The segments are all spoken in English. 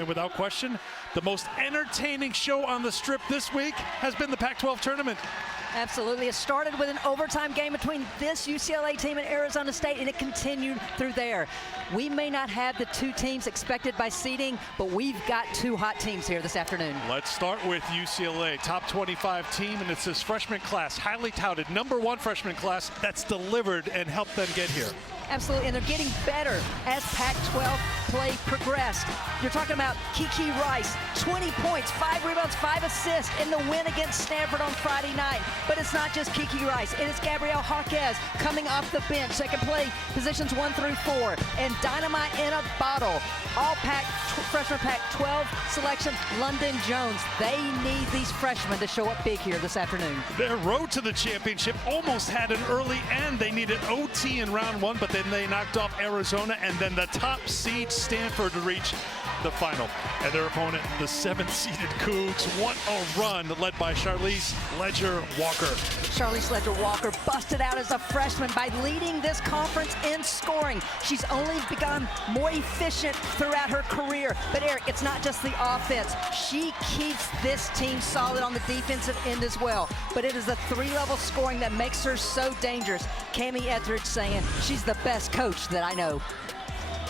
And without question, the most entertaining show on the Strip this week has been the Pac-12 tournament. Absolutely. It started with an overtime game between this UCLA team and Arizona State, and it continued through there. We may not have the two teams expected by seeding, but we've got two hot teams here this afternoon. Let's start with UCLA, top 25 team, and it's this freshman class, highly touted, #1 freshman class that's delivered and helped them get here. Absolutely, and they're getting better as Pac-12 play progressed. You're talking about Kiki Rice, 20 points, 5 rebounds, 5 assists in the win against Stanford on Friday night. But it's not just Kiki Rice. It is Gabrielle Jaquez coming off the bench. They can play positions 1 through 4. And dynamite in a bottle. All freshman Pac-12 selection, London Jones. They need these freshmen to show up big here this afternoon. Their road to the championship almost had an early end. They needed OT in round 1, but then they knocked off Arizona and then the top seed Stanford to reach the final. And their opponent, the 7th-seeded Cougs, what a run led by Charlize Ledger-Walker. Charlize Ledger-Walker busted out as a freshman by leading this conference in scoring. She's only become more efficient throughout her career. But Eric, it's not just the offense. She keeps this team solid on the defensive end as well. But it is the 3-level scoring that makes her so dangerous. Cami Etheridge saying she's the best coach that I know.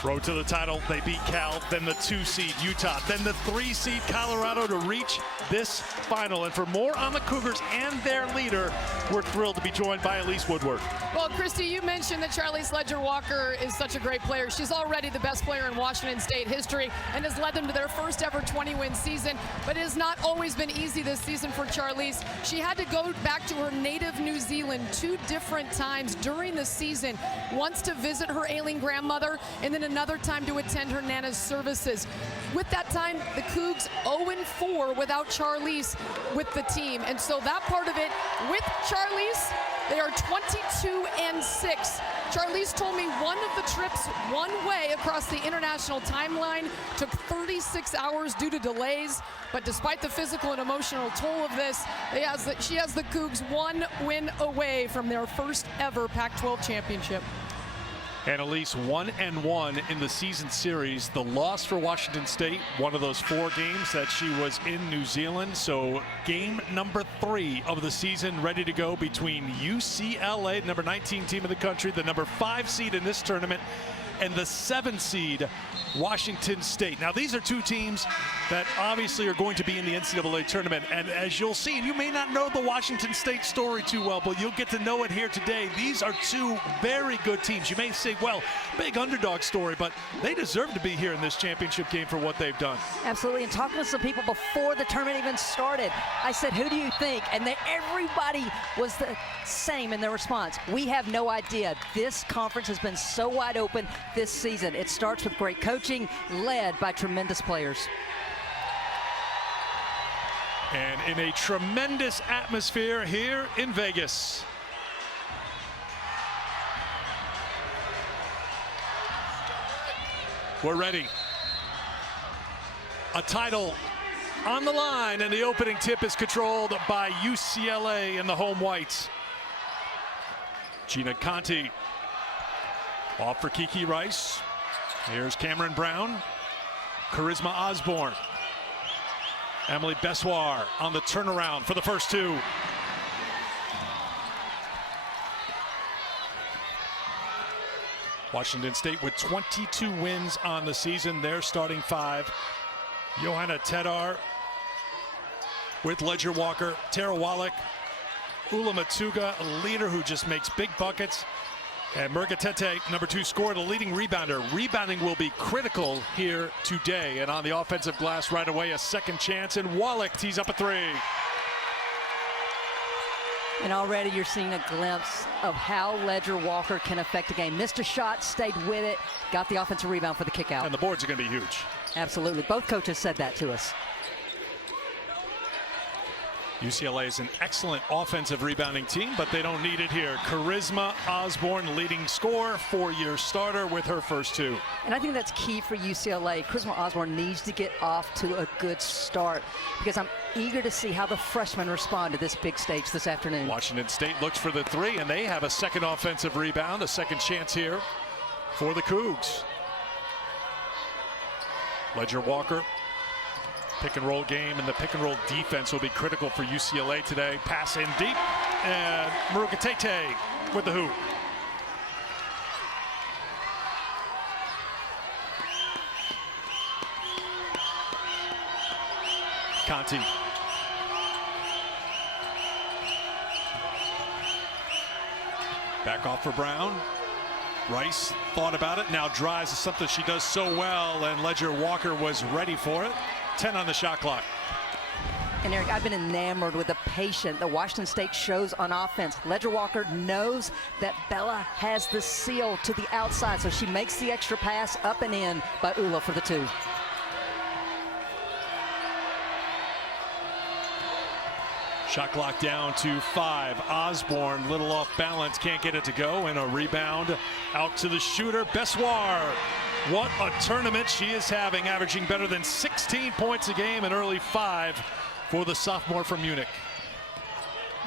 Road to the title, they beat Cal, then the 2-seed Utah, then the 3-seed Colorado to reach this final. And for more on the Cougars and their leader, we're thrilled to be joined by Elise Woodward. Well, Christy, you mentioned that Charlize Ledger-Walker is such a great player. She's already the best player in Washington State history and has led them to their first ever 20-win season. But it has not always been easy this season for Charlize. She had to go back to her native New Zealand 2 different times during the season. Once to visit her ailing grandmother, and then another time to attend her Nana's services. With that time, the Cougs 0-4 without Charlize with the team. And so that part of it, with Charlize, they are 22-6. Charlize told me one of the trips one way across the international timeline took 36 hours due to delays. But despite the physical and emotional toll of this, she has the Cougs 1 win away from their first ever Pac-12 championship. And Elise, 1-1 in the season series. The loss for Washington State, one of those 4 games that she was in New Zealand. So game number 3 of the season ready to go between UCLA, number 19 team in the country, the number 5 seed in this tournament, and the 7 seed Washington State. Now, these are 2 teams that obviously are going to be in the NCAA tournament. And as you'll see, and you may not know the Washington State story too well, but you'll get to know it here today. These are 2 very good teams. You may say, well, big underdog story, but they deserve to be here in this championship game for what they've done. Absolutely. And talking to some people before the tournament even started, I said, who do you think? And everybody was the same in their response. We have no idea. This conference has been so wide open this season. It starts with great coaching, led by tremendous players. And in a tremendous atmosphere here in Vegas. We're ready. A title on the line, and the opening tip is controlled by UCLA and the home whites. Gina Conti off for Kiki Rice. Here's Cameron Brown, Charisma Osborne, Emily Bessoir on the turnaround for the first 2. Washington State with 22 wins on the season. They're starting 5. Johanna Tedar with Ledger-Walker, Tara Wallach, Ula Matuga, a leader who just makes big buckets. And Murgatete, number 2 scorer, the leading rebounder. Rebounding will be critical here today. And on the offensive glass right away, a second chance. And Wallach tees up a 3. And already you're seeing a glimpse of how Ledger-Walker can affect a game. Missed a shot, stayed with it, got the offensive rebound for the kick out. And the boards are going to be huge. Absolutely. Both coaches said that to us. UCLA is an excellent offensive rebounding team, but they don't need it here. Charisma Osborne, leading scorer, 4-year starter with her first 2. And I think that's key for UCLA. Charisma Osborne needs to get off to a good start because I'm eager to see how the freshmen respond to this big stage this afternoon. Washington State looks for the 3, and they have a second offensive rebound, a second chance here for the Cougs. Ledger Walker, pick and roll game, and the pick and roll defense will be critical for UCLA today. Pass in deep, and Maruka Tete with the hoop. Conti. Back off for Brown. Rice thought about it, now drives is something she does so well, and Ledger Walker was ready for it. 10 on the shot clock. And Eric, I've been enamored with the patience that Washington State shows on offense. Ledger Walker knows that Bella has the seal to the outside, so she makes the extra pass up and in by Ula for the 2. Shot clock down to 5. Osborne, little off balance, can't get it to go, and a rebound out to the shooter, Bessoir. What a tournament she is having, averaging better than 16 points a game and early 5 for the sophomore from Munich.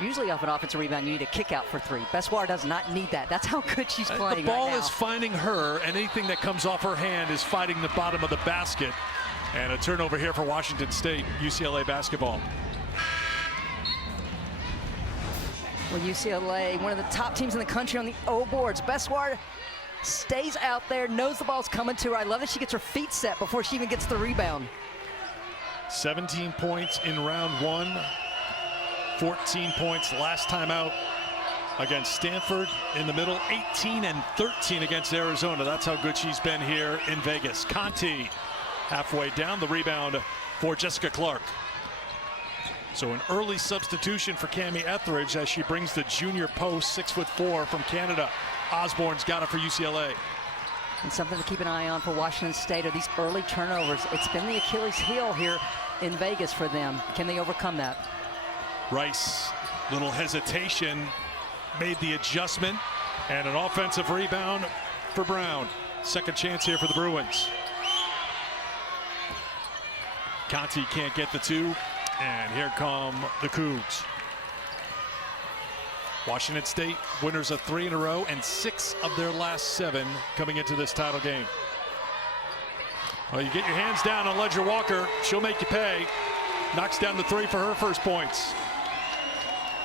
Usually off an offensive rebound, you need a kick out for 3. Bessoir does not need that. That's how good she's playing. The ball right now is finding her, and anything that comes off her hand is fighting the bottom of the basket. And a turnover here for Washington State, UCLA basketball. Well, UCLA, one of the top teams in the country on the O boards. Bessoir stays out there, knows the ball's coming to her. I love that she gets her feet set before she even gets the rebound. 17 points in round 1, 14 points last time out against Stanford in the middle, 18 and 13 against Arizona. That's how good she's been here in Vegas. Conti halfway down, the rebound for Jessica Clark. So an early substitution for Cami Etheridge as she brings the junior post, 6'4" from Canada. Osborne's got it for UCLA. And something to keep an eye on for Washington State are these early turnovers. It's been the Achilles heel here in Vegas for them. Can they overcome that? Rice, little hesitation, made the adjustment, and an offensive rebound for Brown. Second chance here for the Bruins. Conti can't get the 2. And here come the Cougs. Washington State winners of 3 in a row and 6 of their last 7 coming into this title game. Well, you get your hands down on Ledger Walker, she'll make you pay. Knocks down the 3 for her first points.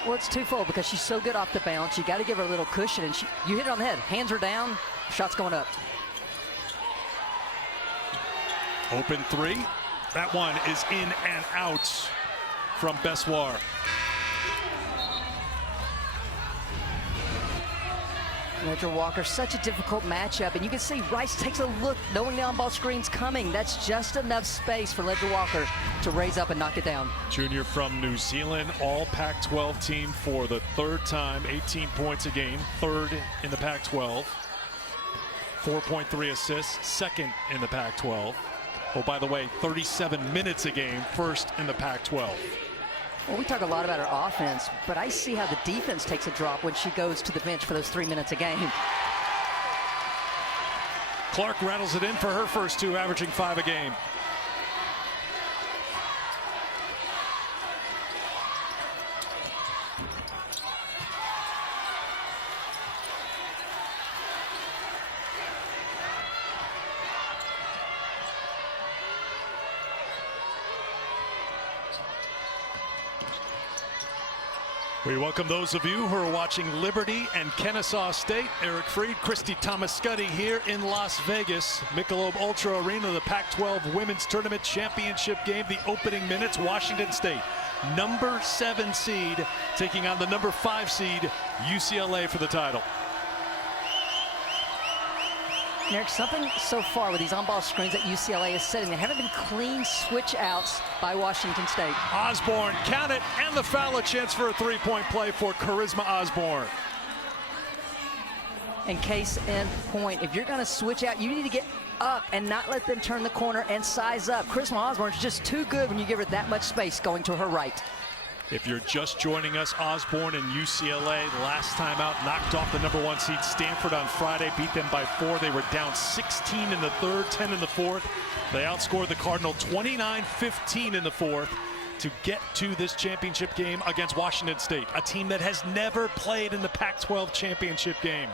Well, it's twofold because she's so good off the bounce. You got to give her a little cushion, and you hit it on the head. Hands are down, shot's going up. Open 3. That one is in and out from Bessoir. Ledger Walker, such a difficult matchup, and you can see Rice takes a look knowing the on-ball screen's coming. That's just enough space for Ledger Walker to raise up and knock it down. Junior from New Zealand, all Pac-12 team for the 3rd time, 18 points a game, 3rd in the Pac-12, 4.3 assists, 2nd in the Pac-12. Oh, by the way, 37 minutes a game, 1st in the Pac-12. Well, we talk a lot about her offense, but I see how the defense takes a drop when she goes to the bench for those 3 minutes a game. Clark rattles it in for her first 2, averaging 5 a game. We welcome those of you who are watching Liberty and Kennesaw State. Eric Freed, Christy Tomascuddy here in Las Vegas. Michelob Ultra Arena, the Pac-12 Women's Tournament Championship game. The opening minutes, Washington State, number 7 seed, taking on the number 5 seed, UCLA, for the title. Eric, something so far with these on-ball screens that UCLA is setting, there haven't been clean switch outs by Washington State. Osborne, count it, and the foul, a chance for a 3-point play for Charisma Osborne. And case in point, if you're going to switch out, you need to get up and not let them turn the corner and size up. Charisma Osborne is just too good when you give her that much space going to her right. If you're just joining us, Osborne and UCLA last time out knocked off the number 1 seed Stanford on Friday, beat them by 4. They were down 16 in the 3rd, 10 in the 4th. They outscored the Cardinal 29-15 in the 4th to get to this championship game against Washington State, a team that has never played in the Pac-12 championship game.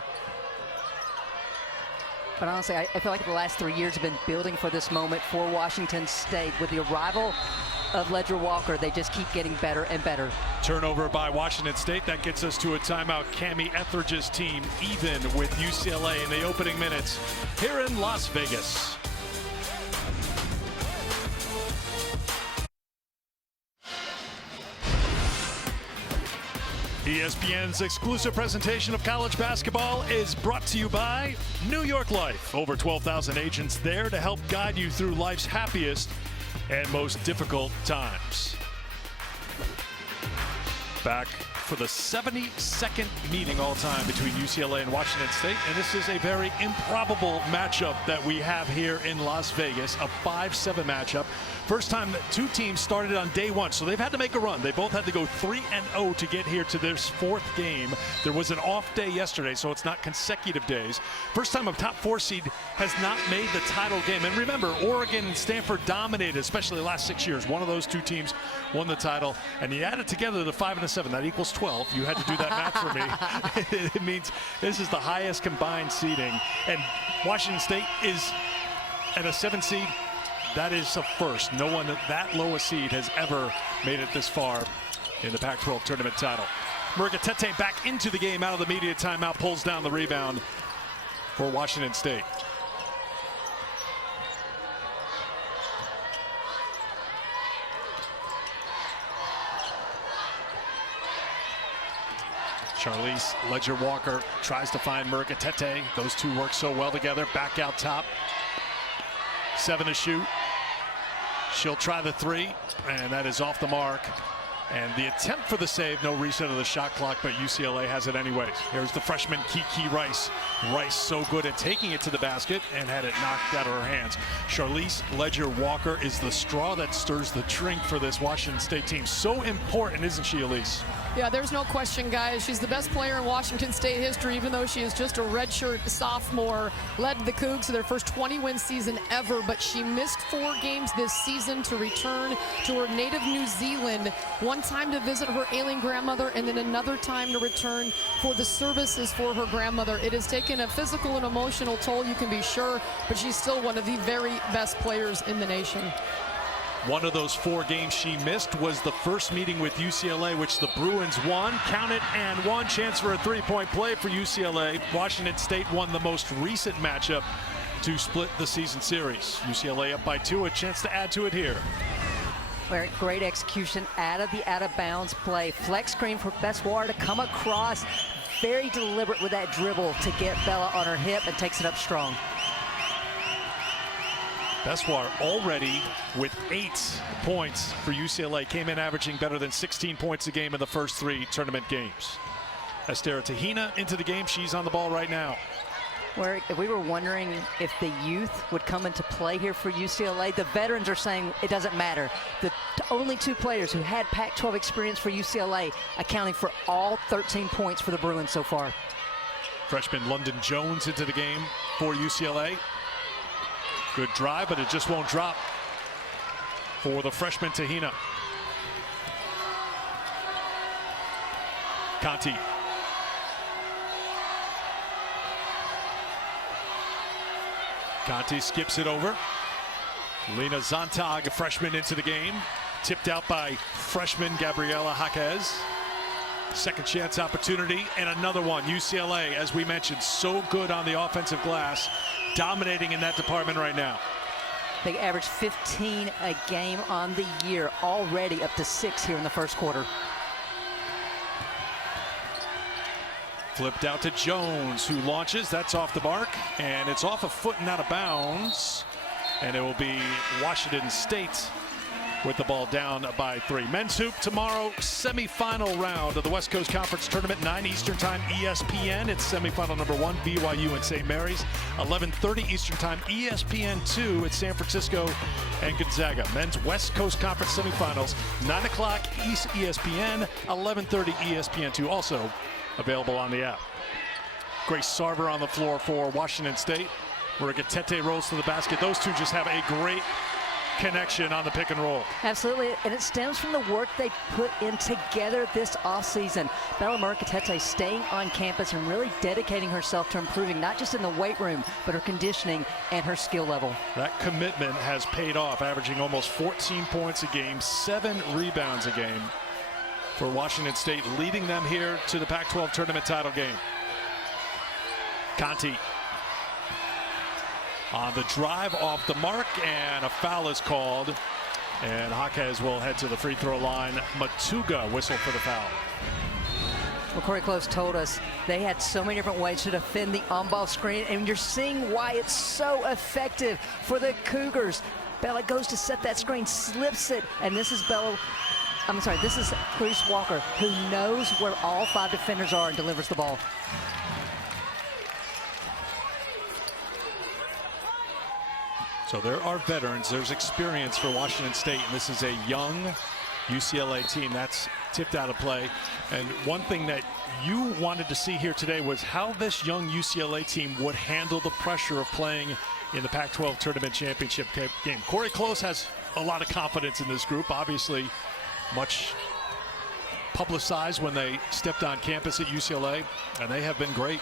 But honestly, I feel like the last 3 years have been building for this moment for Washington State. With the arrival of Ledger Walker, they just keep getting better and better. Turnover by Washington State. That gets us to a timeout. Cammie Etheridge's team even with UCLA in the opening minutes here in Las Vegas. ESPN's exclusive presentation of college basketball is brought to you by New York Life. Over 12,000 agents there to help guide you through life's happiest and most difficult times. Back for the 72nd meeting all time between UCLA and Washington State, and this is a very improbable matchup that we have here in Las Vegas, a 5-7 matchup. First time that two teams started on day one, so they've had to make a run. They both had to go 3-0 to get here to their fourth game. There was an off day yesterday, so it's not consecutive days. First time a top 4 seed has not made the title game. And remember, Oregon and Stanford dominated, especially the last 6 years. One of those two teams won the title, and you add it together to 5 and 7. That equals 12. You had to do that math for me. It means this is the highest combined seeding, and Washington State is at a 7 seed. That is a first. No one that low a seed has ever made it this far in the Pac-12 tournament title. Murgatete back into the game out of the media timeout, pulls down the rebound for Washington State. Charlize Ledger-Walker tries to find Murgatete. Those two work so well together. Back out top. 7 to shoot. She'll try the 3, and that is off the mark. And the attempt for the save, no reset of the shot clock, but UCLA has it anyways. Here's the freshman Kiki Rice. Rice so good at taking it to the basket and had it knocked out of her hands. Charlize Ledger-Walker is the straw that stirs the drink for this Washington State team. So important, isn't she, Elise? Yeah, there's no question, guys. She's the best player in Washington State history, even though she is just a redshirt sophomore. Led the Cougs to their first 20-win season ever, but she missed 4 games this season to return to her native New Zealand. One time to visit her ailing grandmother, and then another time to return for the services for her grandmother. It has taken a physical and emotional toll, you can be sure, but she's still one of the very best players in the nation. One of those 4 games she missed was the first meeting with UCLA, which the Bruins won. Count it, and one chance for a 3-point play for UCLA. Washington State won the most recent matchup to split the season series. UCLA up by 2, a chance to add to it here. Great execution out of bounds play. Flex screen for Bessoir to come across. Very deliberate with that dribble to get Bella on her hip and takes it up strong. Bessoir already with 8 points for UCLA. Came in averaging better than 16 points a game in the first 3 tournament games. Estera Tahina into the game. She's on the ball right now. Where we were wondering if the youth would come into play here for UCLA. The veterans are saying it doesn't matter. The only 2 players who had Pac-12 experience for UCLA accounting for all 13 points for the Bruins so far. Freshman London Jones into the game for UCLA. Good drive, but it just won't drop for the freshman Tahina. Conti. Conti skips it over. Lena Zontag, a freshman, into the game. Tipped out by freshman Gabriela Jaquez. Second chance opportunity, and another one. UCLA, as we mentioned, so good on the offensive glass, dominating in that department right now. They average 15 a game on the year, already up to 6 here in the first quarter. Flipped out to Jones, who launches. That's off the mark, and it's off a foot and out of bounds. And it will be Washington State with the ball down by 3. Men's hoop tomorrow, semifinal round of the West Coast Conference Tournament, 9 Eastern Time, ESPN. It's semifinal number 1, BYU and St. Mary's. 11:30 Eastern Time, ESPN 2 at San Francisco and Gonzaga. Men's West Coast Conference semifinals, 9 o'clock East ESPN, 11:30 ESPN 2. Also available on the app. Grace Sarver on the floor for Washington Murgatete rolls to the basket. Those two just have a great connection on the pick and roll. Absolutely, and it stems from the work they put in together this offseason. Bella Murkatete staying on campus and really dedicating herself to improving not just in the weight room, but her conditioning and her skill level. That commitment has paid off, averaging almost 14 points a game, 7 rebounds a game for Washington State, leading them here to the Pac-12 tournament title game. Conti on the drive off the mark, and a foul is called. And Jaquez will head to the free throw line. Matuga whistle for the foul. Well, Corey Close told us they had so many different ways to defend the on-ball screen, and you're seeing why it's so effective for the Cougars. Bella goes to set that screen, slips it, and this is this is Cruz Walker, who knows where all 5 defenders are and delivers the ball. So there are veterans, there's experience for Washington State, and this is a young UCLA team that's tipped out of play. And one thing that you wanted to see here today was how this young UCLA team would handle the pressure of playing in the Pac-12 tournament championship game. Corey Close has a lot of confidence in this group, obviously much publicized when they stepped on campus at UCLA, and they have been great.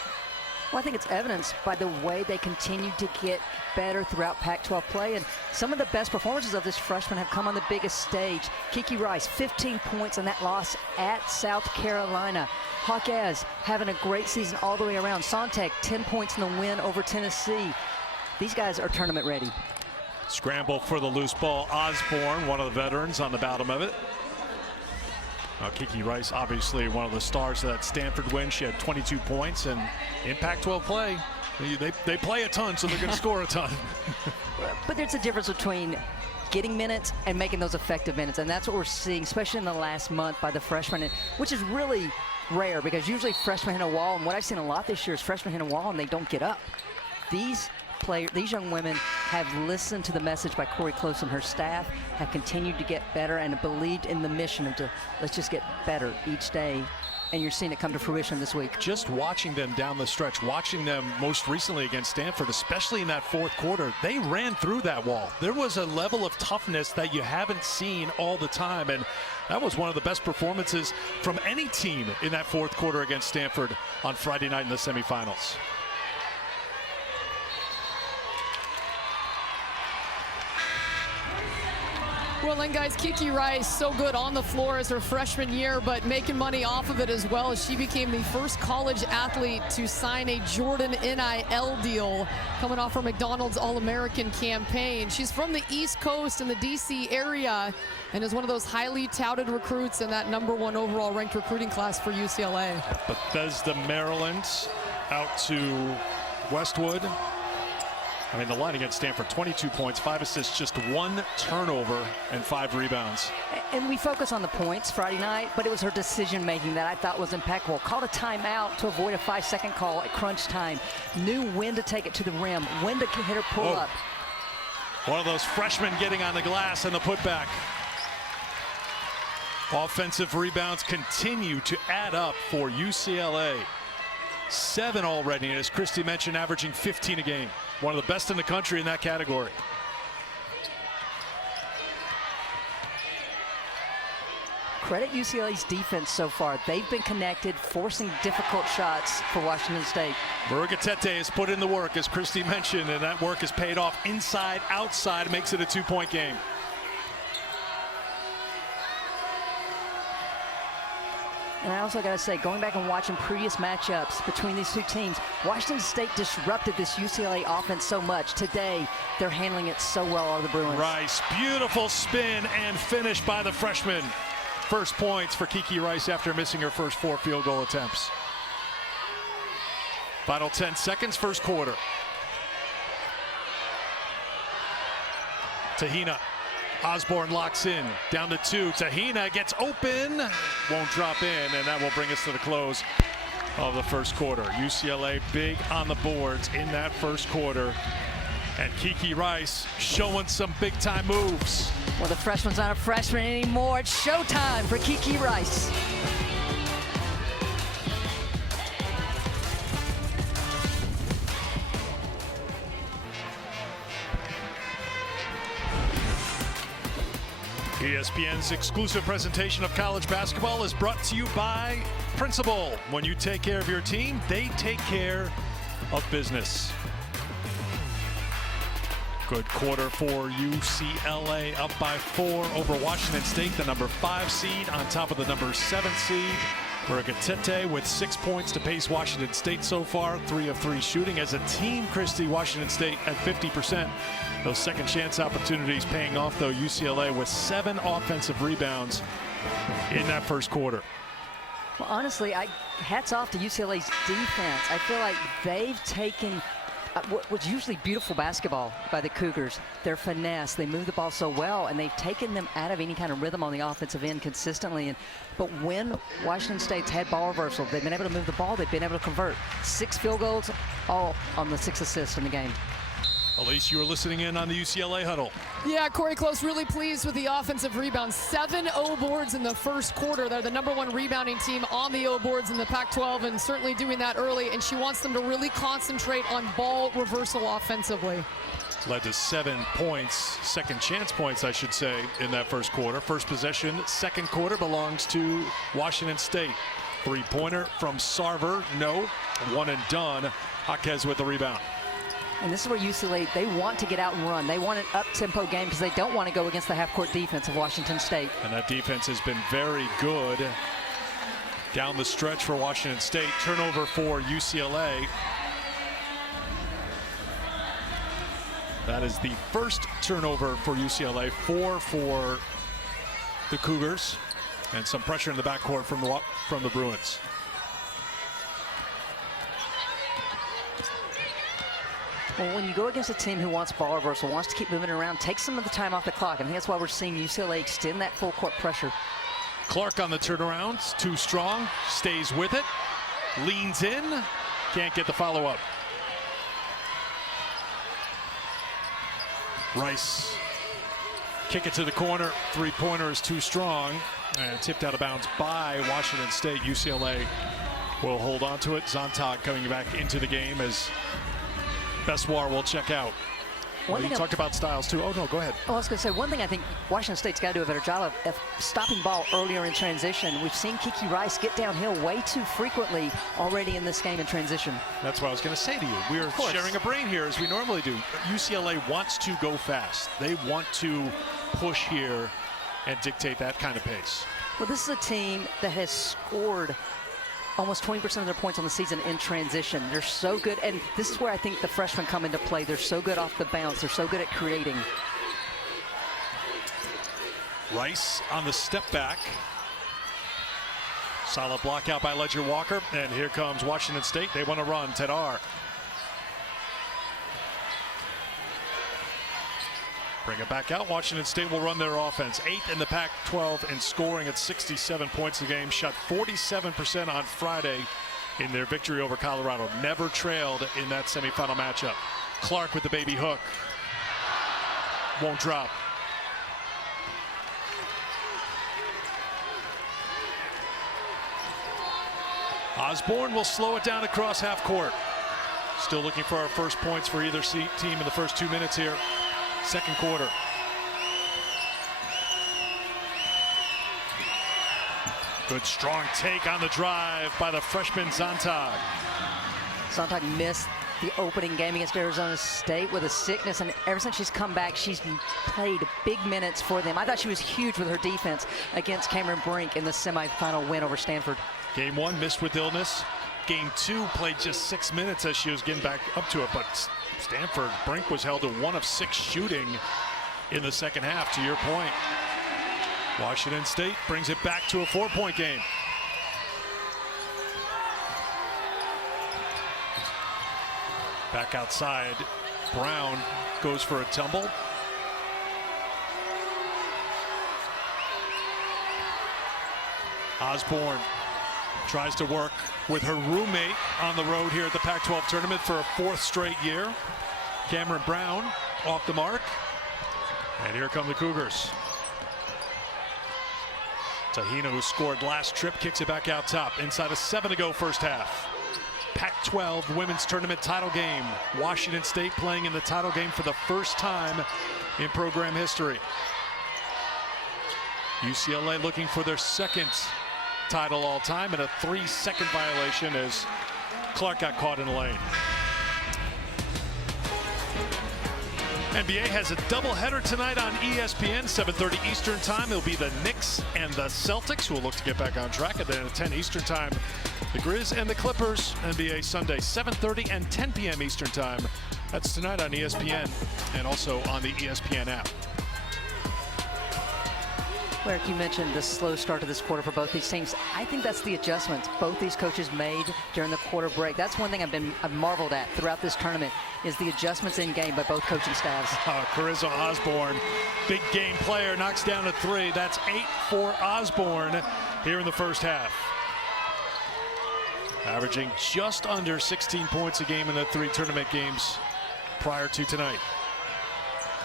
Well, I think it's evidenced by the way they continue to get better throughout Pac-12 play, and some of the best performances of this freshman have come on the biggest stage. Kiki Rice, 15 points in that loss at South Carolina. Jaquez having a great season all the way around. Sontek, 10 points in the win over Tennessee. These guys are tournament ready. Scramble for the loose ball. Osborne, one of the veterans, on the bottom of it. Kiki Rice, obviously one of the stars of that Stanford win. She had 22 points, and in Pac-12 play, they play a ton, so they're going to score a ton. But there's a difference between getting minutes and making those effective minutes, and that's what we're seeing, especially in the last month by the freshmen, which is really rare because usually freshmen hit a wall, and what I've seen a lot this year is freshmen hit a wall and they don't get up. These young women have listened to the message by Corey Close and her staff, have continued to get better and believed in the mission of let's just get better each day. And you're seeing it come to fruition this week. Just watching them down the stretch, watching them most recently against Stanford, especially in that fourth quarter, they ran through that wall. There was a level of toughness that you haven't seen all the time, and that was one of the best performances from any team in that fourth quarter against Stanford on Friday night in the semifinals. Well, and guys, Kiki Rice, so good on the floor as her freshman year, but making money off of it as well, as she became the first college athlete to sign a Jordan NIL deal coming off her McDonald's All-American campaign. She's from the East Coast in the DC area and is one of those highly touted recruits in that #1 overall ranked recruiting class for UCLA. Bethesda, Maryland, out to Westwood. I mean, the line against Stanford, 22 points, 5 assists, just 1 turnover, and 5 rebounds. And we focus on the points Friday night, but it was her decision-making that I thought was impeccable. Called a timeout to avoid a 5-second call at crunch time. Knew when to take it to the rim, when to hit her pull-up. One of those freshmen getting on the glass and the putback. Offensive rebounds continue to add up for UCLA. 7 already, and as Christy mentioned, averaging 15 a game. One of the best in the country in that category. Credit UCLA's defense so far. They've been connected, forcing difficult shots for Washington State. Murkatete has put in the work, as Christy mentioned, and that work has paid off inside, outside, makes it a 2-point game. And I also got to say, going back and watching previous matchups between these two teams, Washington State disrupted this UCLA offense so much. Today, they're handling it so well, are the Bruins. Rice, beautiful spin and finish by the freshman. First points for Kiki Rice after missing her first 4 field goal attempts. Final 10 seconds, first quarter. Tahina. Osborne locks in, down to 2. Tahina gets open, won't drop in, and that will bring us to the close of the first quarter. UCLA big on the boards in that first quarter. And Kiki Rice showing some big-time moves. Well, the freshman's not a freshman anymore. It's showtime for Kiki Rice. ESPN's exclusive presentation of college basketball is brought to you by Principal. When you take care of your team, they take care of business. Good quarter for UCLA, up by 4 over Washington State, the number 5 seed on top of the number 7 seed. Bergatete with 6 points to pace Washington State so far, 3 of 3 shooting. As a team, Christy, Washington State at 50%. Those second chance opportunities paying off, though. UCLA with 7 offensive rebounds in that first quarter. Well, honestly, hats off to UCLA's defense. I feel like they've taken what was usually beautiful basketball by the Cougars, their finesse. They move the ball so well, and they've taken them out of any kind of rhythm on the offensive end consistently. But when Washington State's had ball reversal, they've been able to move the ball. They've been able to convert 6 field goals, all on the 6 assists in the game. Elise, you were listening in on the UCLA huddle. Yeah, Corey Close really pleased with the offensive rebounds. 7 O boards in the first quarter. They're the #1 rebounding team on the O boards in the Pac-12, and certainly doing that early. And she wants them to really concentrate on ball reversal offensively. Led to 7 points, second chance points, I should say, in that first quarter. First possession, second quarter belongs to Washington State. 3-pointer from Sarver, no. 1 and done. Jaquez with the rebound. And this is where UCLA, they want to get out and run. They want an up-tempo game because they don't want to go against the half-court defense of Washington State. And that defense has been very good down the stretch for Washington State. Turnover for UCLA. That is the first turnover for UCLA, 4 for the Cougars, and some pressure in the backcourt from the Bruins. Well, when you go against a team who wants ball reversal, wants to keep moving around, take some of the time off the clock. And I think that's why we're seeing UCLA extend that full court pressure. Clark on the turnarounds, too strong, stays with it, leans in, can't get the follow-up. Rice, kick it to the corner, 3-pointer is too strong, and tipped out of bounds by Washington State. UCLA will hold on to it. Zonta coming back into the game as Bessoir will check out. You talked about styles too. Oh no, go ahead. I was going to say, one thing I think Washington State's got to do a better job of stopping ball earlier in transition. We've seen Kiki Rice get downhill way too frequently already in this game in transition. That's what I was going to say to you. We are sharing a brain here as we normally do. UCLA wants to go fast. They want to push here and dictate that kind of pace. Well, this is a team that has scored almost 20% of their points on the season in transition. They're so good, and this is where I think the freshmen come into play. They're so good off the bounce. They're so good at creating. Rice on the step back. Solid block out by Ledger Walker, and here comes Washington State. They want to run. Tedar. Bring it back out. Washington State will run their offense. 8th in the Pac-12 in scoring at 67 points a game. Shot 47% on Friday in their victory over Colorado. Never trailed in that semifinal matchup. Clark with the baby hook. Won't drop. Osborne will slow it down across half court. Still looking for our first points for either team in the first 2 minutes here. Second quarter. Good strong take on the drive by the freshman Zonta. Zonta missed the opening game against Arizona State with a sickness, and ever since she's come back, she's played big minutes for them. I thought she was huge with her defense against Cameron Brink in the semifinal win over Stanford. Game 1 missed with illness. Game 2 played just 6 minutes as she was getting back up to it, but Stanford, Brink was held to 1 of 6 shooting in the second half, to your point. Washington State brings it back to a 4-point game. Back outside, Brown goes for a tumble. Osborne tries to work with her roommate on the road here at the Pac-12 tournament for a 4th straight year. Cameron Brown off the mark. And here come the Cougars. Tahina, who scored last trip, kicks it back out top. Inside of 7 to go first half. Pac-12 women's tournament title game. Washington State playing in the title game for the first time in program history. UCLA looking for their second title all time, and a 3-second violation as Clark got caught in the lane. NBA has a doubleheader tonight on ESPN, 7:30 Eastern time. It'll be the Knicks and the Celtics, who will look to get back on track. And then at 10 Eastern time, the Grizz and the Clippers. NBA Sunday, 7:30 and 10 p.m. Eastern time. That's tonight on ESPN and also on the ESPN app. Eric, you mentioned the slow start to this quarter for both these teams. I think that's the adjustments both these coaches made during the quarter break. That's one thing I've marveled at throughout this tournament, is the adjustments in game by both coaching staffs. Carissa Osborne, big game player, knocks down a 3. That's 8 for Osborne here in the first half. Averaging just under 16 points a game in the 3 tournament games prior to tonight.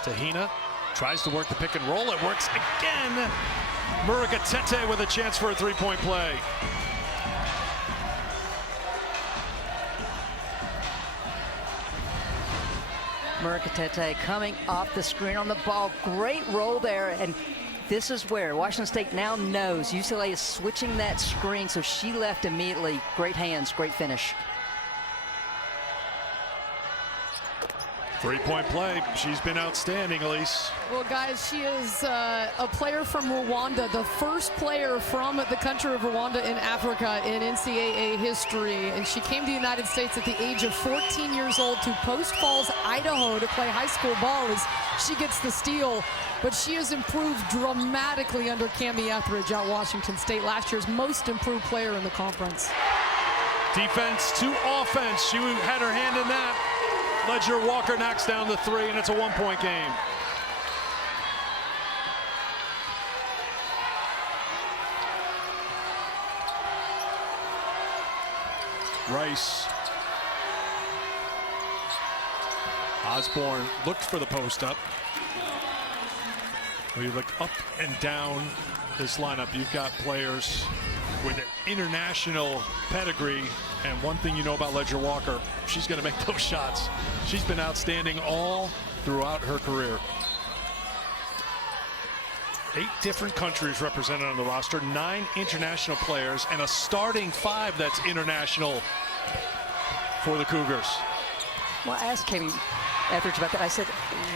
Tahina tries to work the pick and roll. It works again. Murakatete with a chance for a 3-point play. Murakatete coming off the screen on the ball. Great roll there. And this is where Washington State now knows UCLA is switching that screen, so she left immediately. Great hands, great finish. 3-point play. She's been outstanding, Elise. Well, guys, she is a player from Rwanda, the first player from the country of Rwanda in Africa in NCAA history. And she came to the United States at the age of 14 years old to Post Falls, Idaho, to play high school ball as she gets the steal. But she has improved dramatically under Cami Etheridge at Washington State, last year's most improved player in the conference. Defense to offense. She had her hand in that. Ledger Walker knocks down the 3, and it's a 1-point game. Rice. Osborne looked for the post up. When you look up and down this lineup, you've got players with international pedigree. And one thing you know about Ledger Walker, she's going to make those shots. She's been outstanding all throughout her career. 8 different countries represented on the roster, 9 international players, and a starting 5 that's international for the Cougars. Well, I asked Cami Etheridge about that. I said,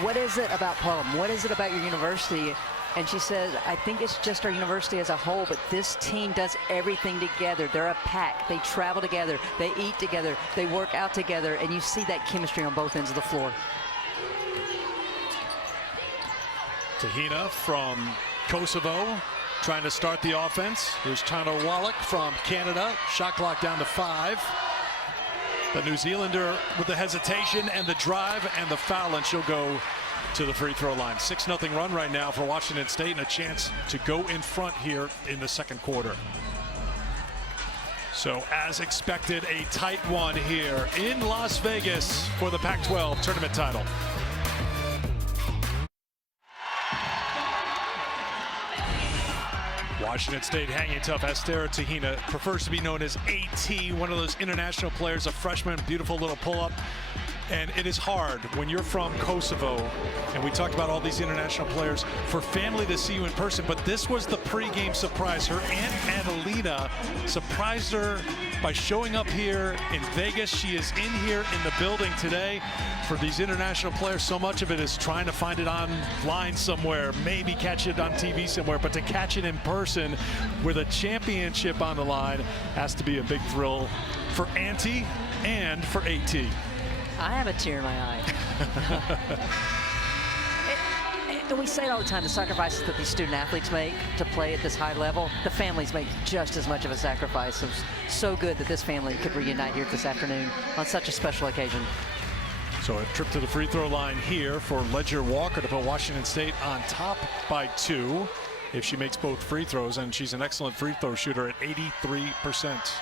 what is it about Pullum? What is it about your university? And she said, I think it's just our university as a whole, but this team does everything together. They're a pack. They travel together. They eat together. They work out together. And you see that chemistry on both ends of the floor. Tahina from Kosovo trying to start the offense. Here's Tana Wallach from Canada. Shot clock down to 5. The New Zealander with the hesitation and the drive and the foul, and she'll go to the free throw line. 6-0 run right now for Washington State, and a chance to go in front here in the second quarter. So as expected, a tight one here in Las Vegas for the Pac-12 tournament title. Washington State hanging tough. Esther Tahina prefers to be known as AT, one of those international players, a freshman, beautiful little pull-up. And it is hard when you're from Kosovo, and we talked about all these international players, for family to see you in person, but this was the pregame surprise. Her Aunt Adelina surprised her by showing up here in Vegas. She is in here in the building today. For these international players, so much of it is trying to find it online somewhere, maybe catch it on TV somewhere, but to catch it in person with a championship on the line has to be a big thrill for Auntie and for AT. I have a tear in my eye. And we say it all the time, the sacrifices that these student athletes make to play at this high level, the families make just as much of a sacrifice. It was so good that this family could reunite here this afternoon on such a special occasion. So a trip to the free throw line here for Ledger Walker to put Washington State on top by 2 if she makes both free throws, and she's an excellent free throw shooter at 83%.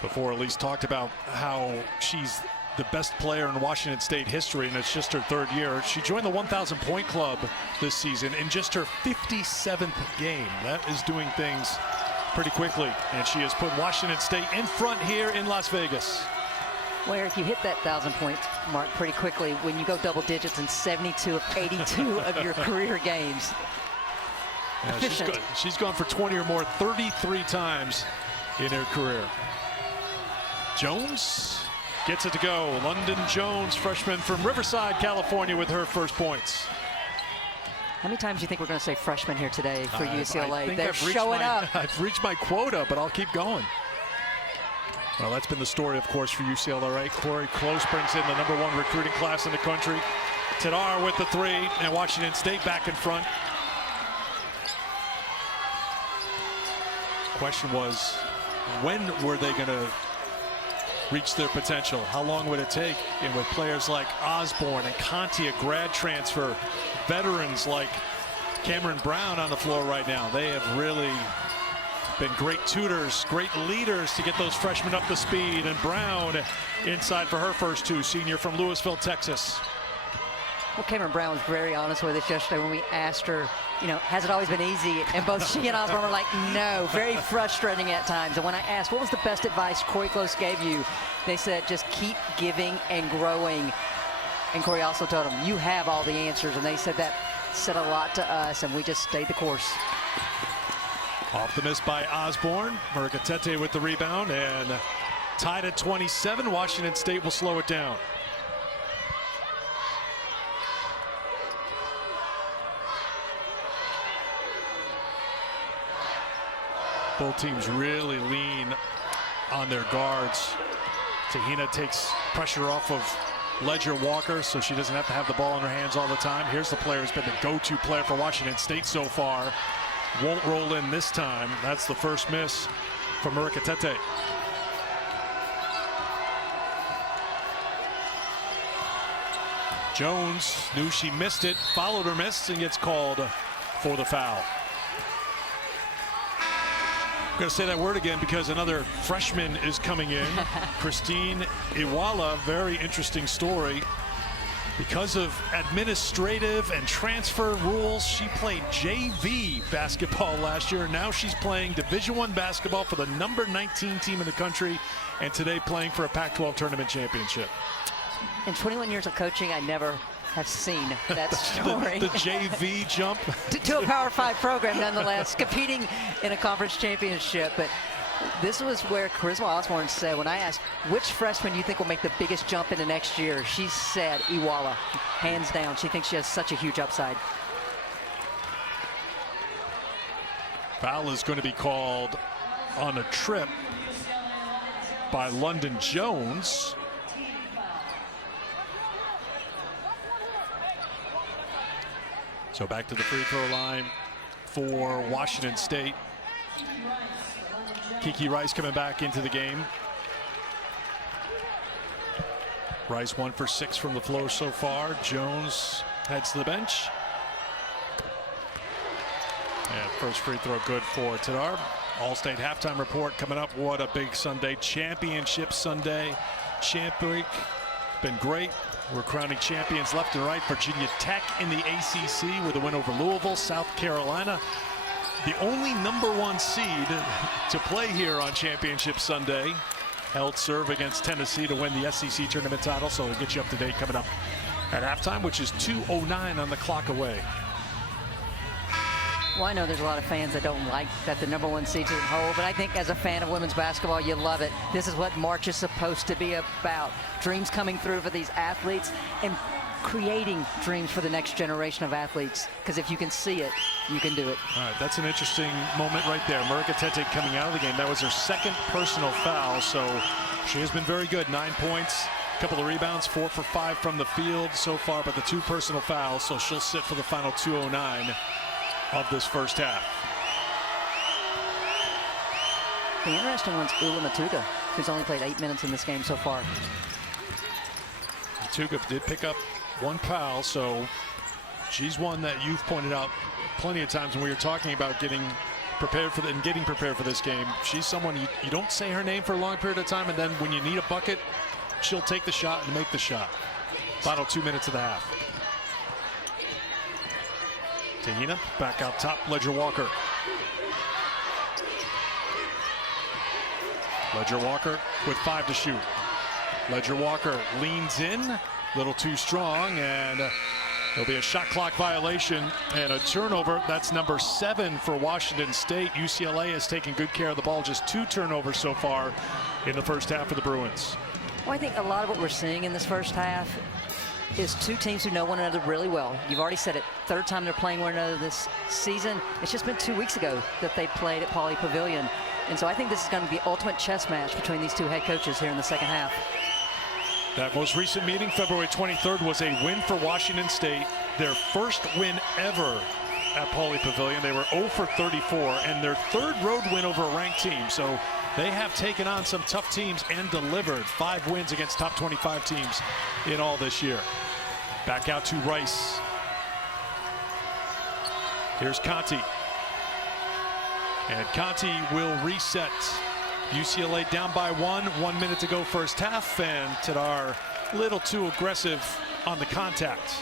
Before, Elise talked about how she's the best player in Washington State history, and it's just her 3rd year. She joined the 1,000 point club this season in just her 57th game. That is doing things pretty quickly, and she has put Washington State in front here in Las Vegas. Well, Eric, you hit that 1,000-point mark pretty quickly when you go double digits in 72 of 82 of your career games. Yeah, she's gone for 20 or more 33 times in her career. Jones gets it to go. London Jones, freshman from Riverside, California, with her first points. How many times do you think we're going to say freshman here today for UCLA? They're I've showing up. I've reached my quota, but I'll keep going. Well, that's been the story, of course, for UCLA, right? Corey Close brings in the #1 recruiting class in the country. Tadar with the 3, and Washington State back in front. Question was, when were they going to reach their potential? How long would it take? And with players like Osborne and Conti, a grad transfer, veterans like Cameron Brown on the floor right now, they have really been great tutors, great leaders to get those freshmen up to speed. And Brown inside for her first 2, senior from Louisville, Texas. Well, Cameron Brown was very honest with us yesterday when we asked her, you know, has it always been easy? And both she and Osborne were like, no, very frustrating at times. And when I asked, what was the best advice Corey Close gave you? They said, just keep giving and growing. And Corey also told them, you have all the answers. And they said that said a lot to us, and we just stayed the course. Off the miss by Osborne. Murgatete with the rebound, and tied at 27. Washington State will slow it down. Both teams really lean on their guards. Tahina takes pressure off of Ledger Walker, so she doesn't have to have the ball in her hands all the time. Here's the player who's been the go-to player for Washington State so far. Won't roll in this time. That's the first miss for Murgatete. Jones knew she missed it, followed her miss, and gets called for the foul. I'm going to say that word again because another freshman is coming in. Christine Iwala, very interesting story. Because of administrative and transfer rules, she played JV basketball last year. Now she's playing Division I basketball for the #19 team in the country, and today playing for a Pac-12 tournament championship. In 21 years of coaching, I never have seen that story. the JV jump. to a Power 5 program, nonetheless, competing in a conference championship. But this was where Charisma Osborne said, when I asked, which freshman do you think will make the biggest jump into next year? She said Iwala, hands down. She thinks she has such a huge upside. Foul is going to be called on a trip by London Jones. So back to the free throw line for Washington State. Kiki Rice coming back into the game. Rice 1 for 6 from the floor so far. Jones heads to the bench. And first free throw good for Tadar. All-State halftime report coming up. What a big Sunday. Championship Sunday. Champ Week. Been great. We're crowning champions left and right. Virginia Tech in the ACC with a win over Louisville. South Carolina, the only #1 seed to play here on Championship Sunday, held serve against Tennessee to win the SEC tournament title. So we'll get you up to date coming up at halftime, which is 2:09 on the clock away. Well, I know there's a lot of fans that don't like that the #1 seed doesn't hold, but I think as a fan of women's basketball, you love it. This is what March is supposed to be about. Dreams coming through for these athletes and creating dreams for the next generation of athletes. Because if you can see it, you can do it. All right, that's an interesting moment right there. Murgatete coming out of the game. That was her second personal foul, so she has been very good. 9 points, a couple of rebounds, 4 for 5 from the field so far, but the 2 personal fouls, so she'll sit for the final 2:09 of this first half. The interesting one's Ula Matuga, who's only played 8 minutes in this game so far. Matuga did pick up 1 foul, so she's one that you've pointed out plenty of times when we were talking about getting prepared for this game. She's someone you don't say her name for a long period of time, and then when you need a bucket, she'll take the shot and make the shot. Final 2 minutes of the half. Tahina back out top. Ledger Walker. Ledger Walker with 5 to shoot. Ledger Walker leans in, a little too strong, and there'll be a shot clock violation and a turnover. That's number 7 for Washington State. UCLA has taken good care of the ball. Just 2 turnovers so far in the first half for the Bruins. Well, I think a lot of what we're seeing in this first half is 2 teams who know one another really well. You've already said it, 3rd time they're playing one another this season. It's just been 2 weeks ago that they played at Pauley Pavilion. And so I think this is going to be the ultimate chess match between these 2 head coaches here in the second half. That most recent meeting, February 23rd, was a win for Washington State. Their first win ever at Pauley Pavilion. They were 0 for 34, and their 3rd road win over a ranked team. So they have taken on some tough teams and delivered 5 wins against top 25 teams in all this year. Back out to Rice. Here's Conti. And Conti will reset. UCLA down by 1 minute to go first half, and Tadar a little too aggressive on the contact.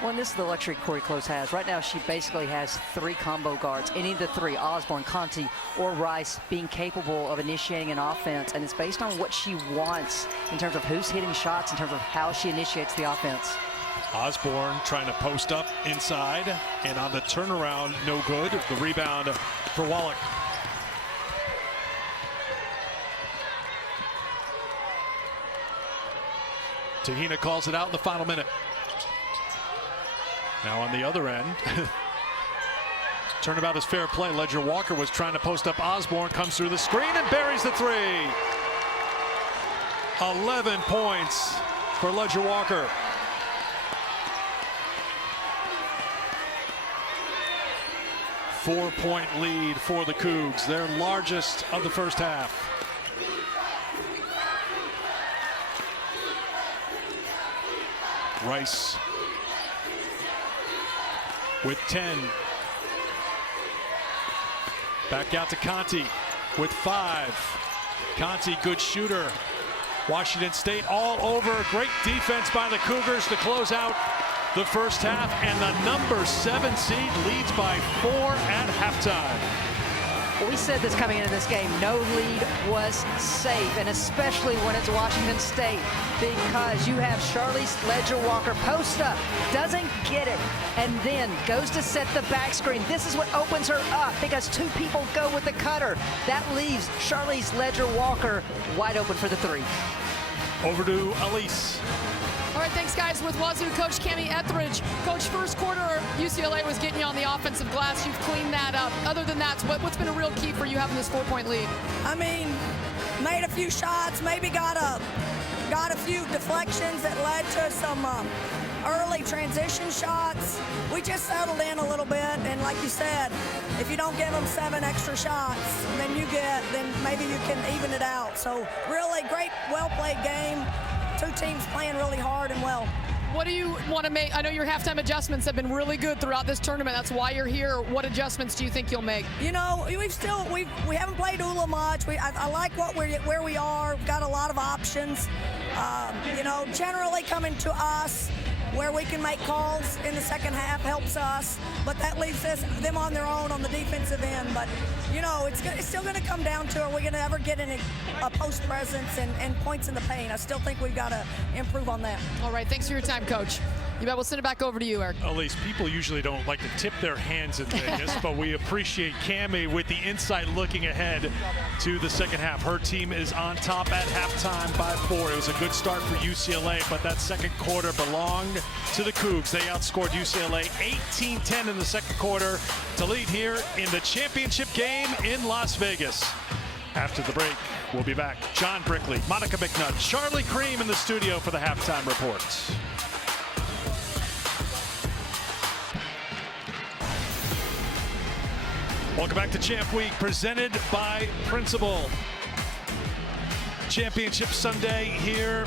Well, and this is the luxury Corey Close has. Right now, she basically has 3 combo guards. Any of the 3, Osborne, Conti, or Rice, being capable of initiating an offense. And it's based on what she wants in terms of who's hitting shots, in terms of how she initiates the offense. Osborne trying to post up inside, and on the turnaround, no good. The rebound for Wallach. Tahina calls it out in the final minute. Now on the other end, turnabout is fair play. Ledger Walker was trying to post up Osborne, comes through the screen and buries the 3. 11 points for Ledger Walker. Four-point lead for the Cougs, their largest of the first half. Rice with 10. Back out to Conti with 5. Conti, good shooter. Washington State all over. Great defense by the Cougars to close out the first half, and the number 7 seed leads by 4 at halftime. Well, we said this coming into this game, no lead was safe, and especially when it's Washington State, because you have Charlize Ledger Walker post up, doesn't get it, and then goes to set the back screen. This is what opens her up, because 2 people go with the cutter. That leaves Charlize Ledger Walker wide open for the 3. Over to Elise. All right, thanks, guys. With Wazoo coach Cami Etheridge. Coach, first quarter, UCLA was getting you on the offensive glass. You've cleaned that up. Other than that, what's been a real key for you having this 4-point lead? I mean, made a few shots, maybe got a few deflections that led to some early transition shots. We just settled in a little bit, and like you said, if you don't give them 7 extra shots, then maybe you can even it out. So really great, well-played game. 2 teams playing really hard and well. What do you want to make? I know your halftime adjustments have been really good throughout this tournament. That's why you're here. What adjustments do you think you'll make? You know, we haven't played ULA much. I like where we are. We've got a lot of options. You know, generally coming to us where we can make calls in the second half helps us, but that leaves them on their own on the defensive end. But you know, it's still going to come down to, are we going to ever get in a post presence and points in the paint? I still think we've got to improve on that. All right, thanks for your time, Coach. You bet. We'll send it back over to you, Eric. Elise, people usually don't like to tip their hands in Vegas, but we appreciate Cami with the insight looking ahead to the second half. Her team is on top at halftime by 4. It was a good start for UCLA, but that second quarter belonged to the Cougs. They outscored UCLA 18-10 in the second quarter to lead here in the championship game in Las Vegas. After the break, we'll be back. John Brickley, Monica McNutt, Charlie Cream in the studio for the halftime report. Welcome back to Champ Week, presented by Principal. Championship Sunday here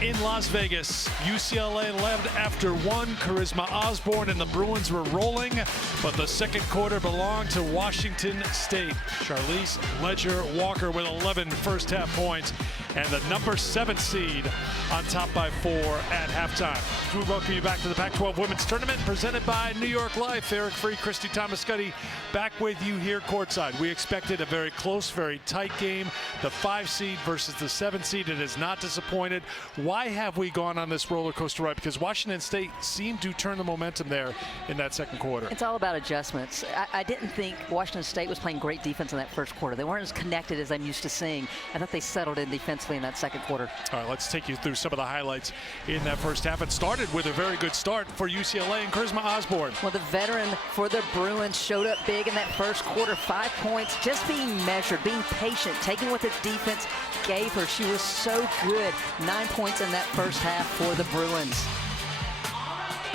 in Las Vegas. UCLA led after 1. Charisma Osborne and the Bruins were rolling, but the second quarter belonged to Washington State. Charlize Ledger Walker with 11 first half points. and the number 7 seed on top by 4 at halftime. We welcome you back to the Pac-12 Women's Tournament presented by New York Life. Eric Free, Christy Thomas-Scuddy back with you here courtside. We expected a very close, very tight game. The 5 seed versus the 7 seed. It has not disappointed. Why have we gone on this roller coaster ride? Because Washington State seemed to turn the momentum there in that second quarter. It's all about adjustments. I didn't think Washington State was playing great defense in that first quarter. They weren't as connected as I'm used to seeing. I thought they settled in defensively in that second quarter. All right, let's take you through some of the highlights in that first half. It started with a very good start for UCLA and Charisma Osborne. Well, the veteran for the Bruins showed up big in that first quarter. 5 points, just being measured, being patient, taking what the defense gave her. She was so good. 9 points in that first half for the Bruins.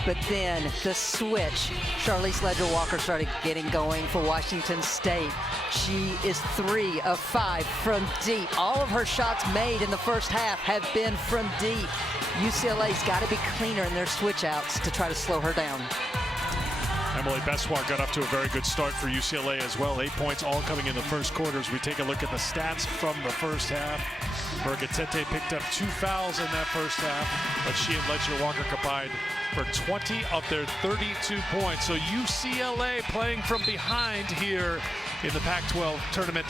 But then the switch, Charlize Ledger-Walker started getting going for Washington State. She is 3 of 5 from deep. All of her shots made in the first half have been from deep. UCLA's got to be cleaner in their switch outs to try to slow her down. Emily Bessoir got up to a very good start for UCLA as well. 8 points all coming in the first quarter. As we take a look at the stats from the first half, Mergatete picked up 2 fouls in that first half, but she and Ledger-Walker combined for 20 of their 32 points. So UCLA playing from behind here in the Pac-12 tournament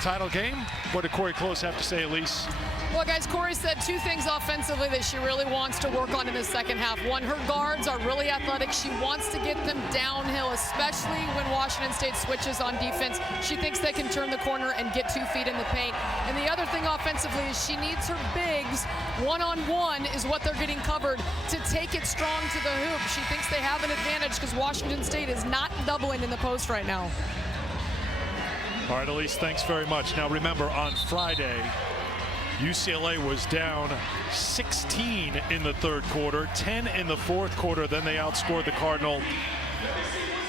title game. What did Corey Close have to say, Elise? Well, guys, Corey said 2 things offensively that she really wants to work on in the second half. One, her guards are really athletic. She wants to get them downhill, especially when Washington State switches on defense. She thinks they can turn the corner and get 2 feet in the paint. And the other thing offensively is she needs her bigs. One-on-one is what they're getting covered to take it strong to the hoop. She thinks they have an advantage because Washington State is not doubling in the post right now. All right, Elise, thanks very much. Now remember, on Friday, UCLA was down 16 in the third quarter, 10 in the fourth quarter. Then they outscored the Cardinal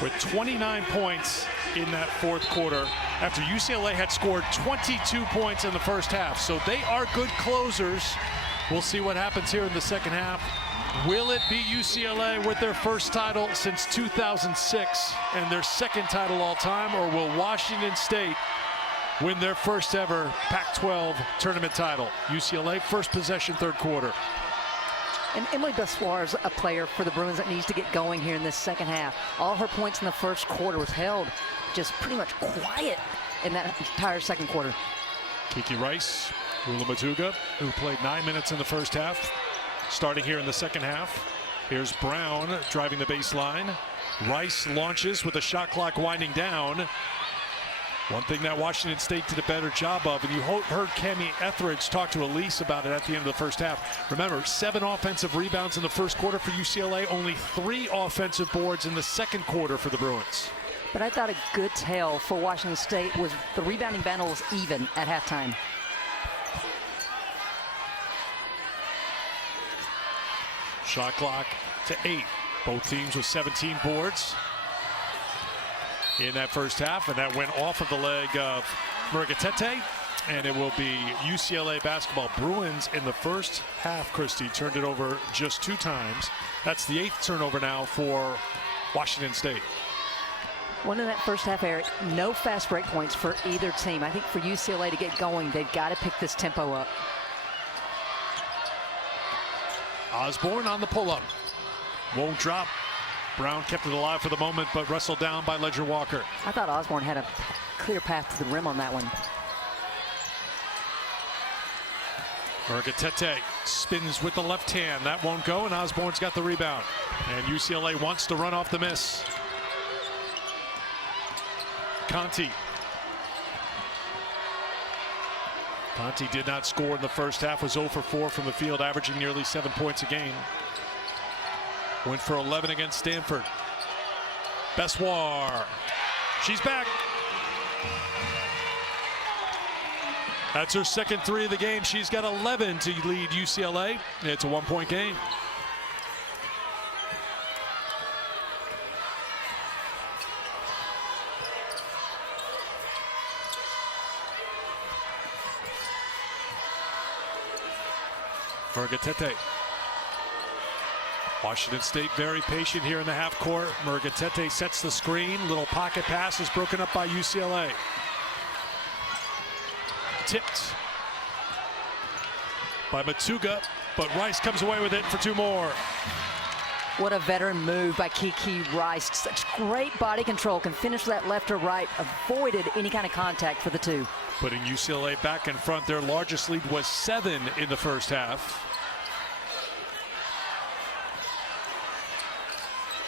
with 29 points in that fourth quarter after UCLA had scored 22 points in the first half. So they are good closers. We'll see what happens here in the second half. Will it be UCLA with their first title since 2006 and their second title all time, or will Washington State win their first ever Pac-12 tournament title? UCLA, first possession, third quarter. And Emily Bessoir is a player for the Bruins that needs to get going here in this second half. All her points in the first quarter was held just pretty much quiet in that entire second quarter. Kiki Rice, Ula Matuga, who played 9 minutes in the first half, starting here in the second half. Here's Brown driving the baseline. Rice launches with the shot clock winding down. One thing that Washington State did a better job of, and you heard Cami Etheridge talk to Elise about it at the end of the first half. Remember, 7 offensive rebounds in the first quarter for UCLA, only 3 offensive boards in the second quarter for the Bruins. But I thought a good tell for Washington State was the rebounding battle was even at halftime. Shot clock to 8. Both teams with 17 boards in that first half, and that went off of the leg of Mergatete, and it will be UCLA basketball. Bruins in the first half, Christy, turned it over just 2 times. That's the 8th turnover now for Washington State. One in that first half, Eric, no fast break points for either team. I think for UCLA to get going, they've got to pick this tempo up. Osborne on the pull-up. Won't drop. Brown kept it alive for the moment, but wrestled down by Ledger-Walker. I thought Osborne had a clear path to the rim on that one. Mergatete spins with the left hand. That won't go, and Osborne's got the rebound. And UCLA wants to run off the miss. Conti. Conti did not score in the first half, was 0 for 4 from the field, averaging nearly 7 points a game. Went for 11 against Stanford. Bessoir. She's back. That's her second 3 of the game. She's got 11 to lead UCLA. It's a 1-point game. Mergatete. Washington State very patient here in the half court. Mergatete sets the screen. Little pocket pass is broken up by UCLA. Tipped. by Matuga, but Rice comes away with it for 2 more. What a veteran move by Kiki Rice. Such great body control. Can finish that left or right. Avoided any kind of contact for the 2. Putting UCLA back in front. Their largest lead was 7 in the first half.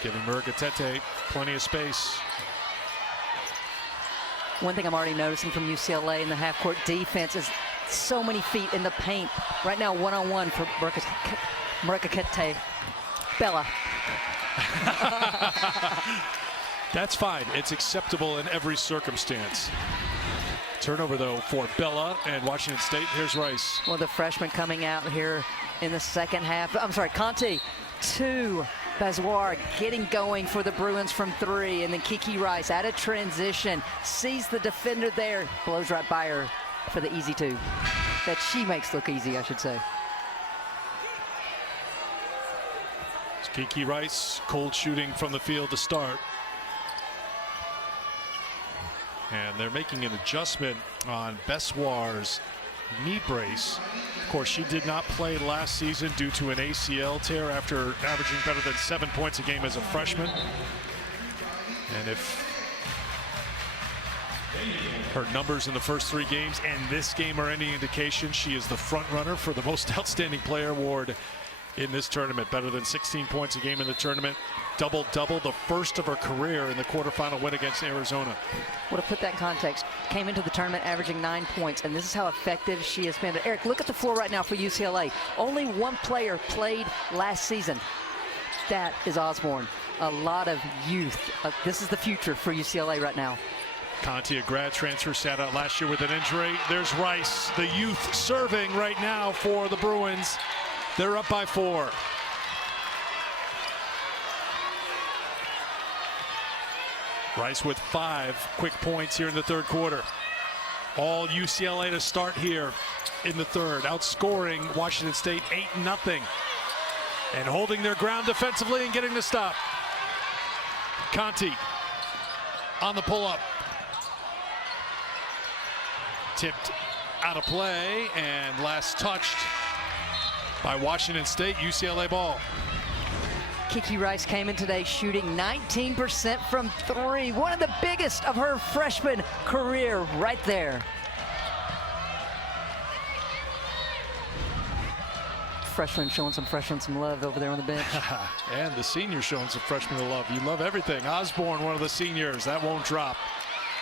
Giving Murgatete plenty of space. One thing I'm already noticing from UCLA in the half-court defense is so many feet in the paint. Right now, one-on-one for Murgatete. Bella. That's fine. It's acceptable in every circumstance. Turnover, though, for Bella and Washington State. Here's Rice. Well, the freshman coming out here in the second half. I'm sorry, Conti. 2. Bazoir getting going for the Bruins from 3. And then Kiki Rice out of transition. Sees the defender there. Blows right by her for the easy 2. That she makes look easy, I should say. Kiki Rice, cold shooting from the field to start. And they're making an adjustment on Bazoir's knee brace. Of course, she did not play last season due to an ACL tear after averaging better than 7 points a game as a freshman. And if her numbers in the first 3 games and this game are any indication, she is the front runner for the most outstanding player award in this tournament. Better than 16 points a game in the tournament. Double-double, the first of her career in the quarterfinal win against Arizona. Well, to put that in context, came into the tournament averaging 9 points, and this is how effective she has been. But Eric, look at the floor right now for UCLA. Only 1 player played last season. That is Osborne. A lot of youth. This is the future for UCLA right now. Conti, a grad transfer, sat out last year with an injury. There's Rice, the youth serving right now for the Bruins. They're up by 4. Rice with 5 quick points here in the third quarter. All UCLA to start here in the third, outscoring Washington State 8-0 and holding their ground defensively and getting the stop. Conti on the pull-up. Tipped out of play and last touched by Washington State. UCLA ball. Kiki Rice came in today shooting 19% from 3. One of the biggest of her freshman career right there. Freshman showing some freshmen some love over there on the bench. And the seniors showing some freshmen love. You love everything. Osborne, one of the seniors. That won't drop.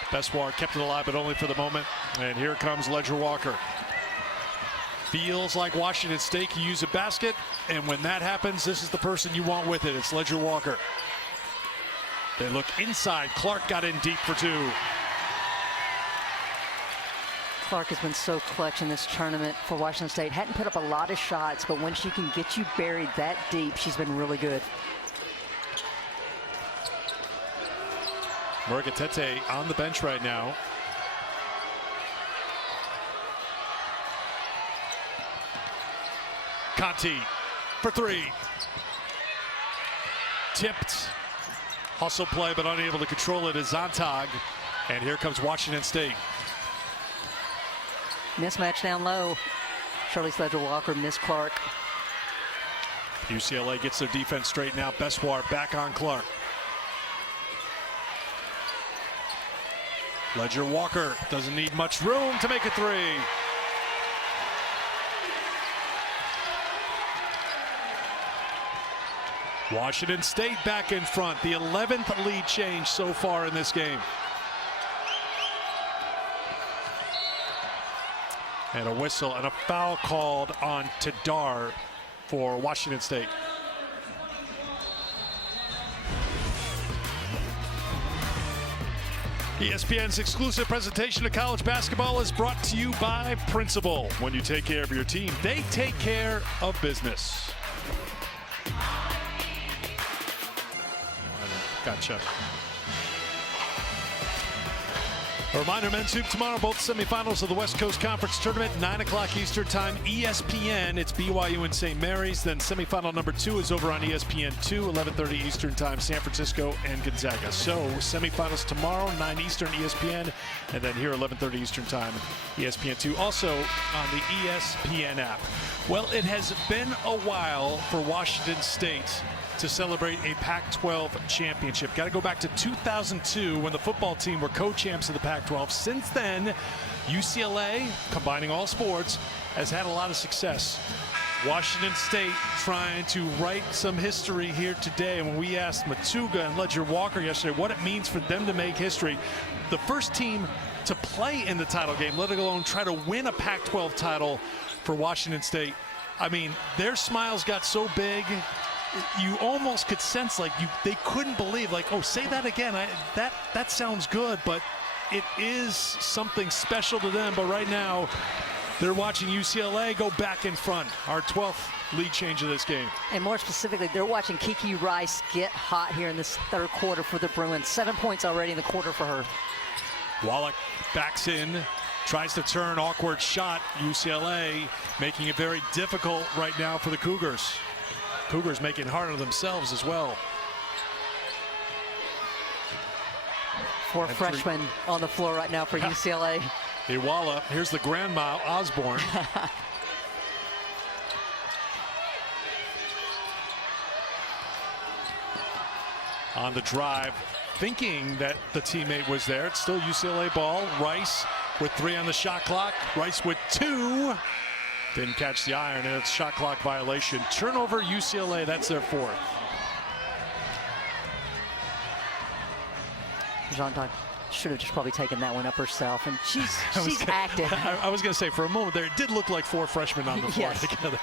Bazoir kept it alive, but only for the moment. And here comes Ledger Walker. Feels like Washington State can use a basket, and when that happens, this is the person you want with it. It's Ledger Walker. They look inside. Clark got in deep for 2. Clark has been so clutch in this tournament for Washington State. Hadn't put up a lot of shots, but when she can get you buried that deep, she's been really good. Murgatete on the bench right now. Conti for 3. Tipped. Hustle play, but unable to control it is Zontag. And here comes Washington State. Mismatch down low. Charlize Ledger-Walker, Miss Clark. UCLA gets their defense straight now. Bazoir back on Clark. Ledger-Walker doesn't need much room to make a 3. Washington State back in front. The 11th lead change so far in this game. And a whistle and a foul called on Tadar for Washington State. ESPN's exclusive presentation of college basketball is brought to you by Principal. When you take care of your team, they take care of business. Gotcha. A reminder, men's hoop tomorrow, both semifinals of the West Coast Conference Tournament, 9 o'clock Eastern Time, ESPN. It's BYU and St. Mary's. Then semifinal number 2 is over on ESPN2, 11:30 Eastern Time, San Francisco and Gonzaga. So semifinals tomorrow, 9 Eastern, ESPN, and then here 11:30 Eastern Time, ESPN2. Also on the ESPN app. Well, it has been a while for Washington State to celebrate a Pac-12 championship. Got to go back to 2002 when the football team were co-champs of the Pac-12. Since then, UCLA, combining all sports, has had a lot of success. Washington State trying to write some history here today. And when we asked Matuga and Ledger Walker yesterday what it means for them to make history, the first team to play in the title game, let alone try to win a Pac-12 title for Washington State. I mean, their smiles got so big, you almost could sense like they couldn't believe, like, oh, say that again. That sounds good, but it is something special to them. But right now, they're watching UCLA go back in front. Our 12th lead change of this game. And more specifically, they're watching Kiki Rice get hot here in this third quarter for the Bruins. 7 points already in the quarter for her. Wallach backs in, tries to turn, awkward shot. UCLA making it very difficult right now for the Cougars. Cougars making it hard on themselves as well. Four freshmen on the floor right now for UCLA. Iwala, here's the grandma, Osborne. On the drive, thinking that the teammate was there. It's still UCLA ball. Rice with 3 on the shot clock. Rice with 2. Didn't catch the iron, and it's shot clock violation. Turnover, UCLA, that's their 4th. Jean-Doc should have just probably taken that one up herself, and she's active. I was going to say, for a moment there, it did look like 4 freshmen on the floor yes. together.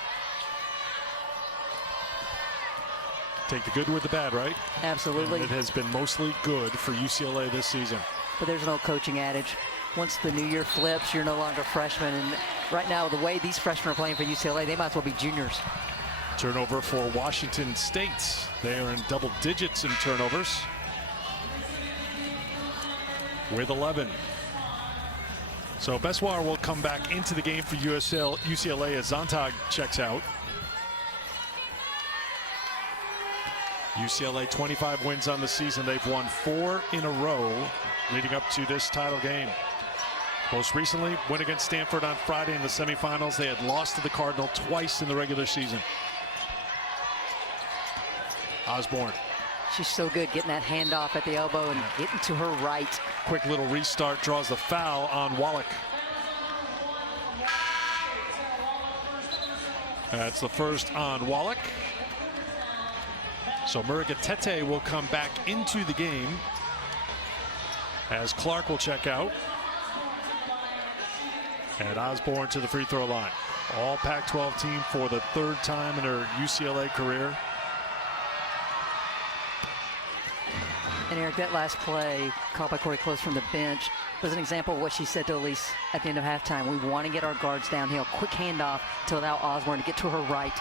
Take the good with the bad, right? Absolutely. And it has been mostly good for UCLA this season. But there's an old coaching adage. Once the new year flips, you're no longer freshmen. And right now, the way these freshmen are playing for UCLA, they might as well be juniors. Turnover for Washington State. They are in double digits in turnovers with 11. So Bessoir will come back into the game for UCLA as Zontag checks out. UCLA 25 wins on the season. They've won 4 in a row leading up to this title game. Most recently, win against Stanford on Friday in the semifinals. They had lost to the Cardinal twice in the regular season. Osborne. She's so good getting that handoff at the elbow and getting to her right. Quick little restart, draws the foul on Wallach. That's the first on Wallach. So Murrigatete will come back into the game as Clark will check out. And Osborne to the free throw line. All Pac-12 team for the 3rd time in her UCLA career. And Eric, that last play called by Corey Close from the bench was an example of what she said to Elise at the end of halftime. We want to get our guards downhill. Quick handoff to allow Osborne to get to her right.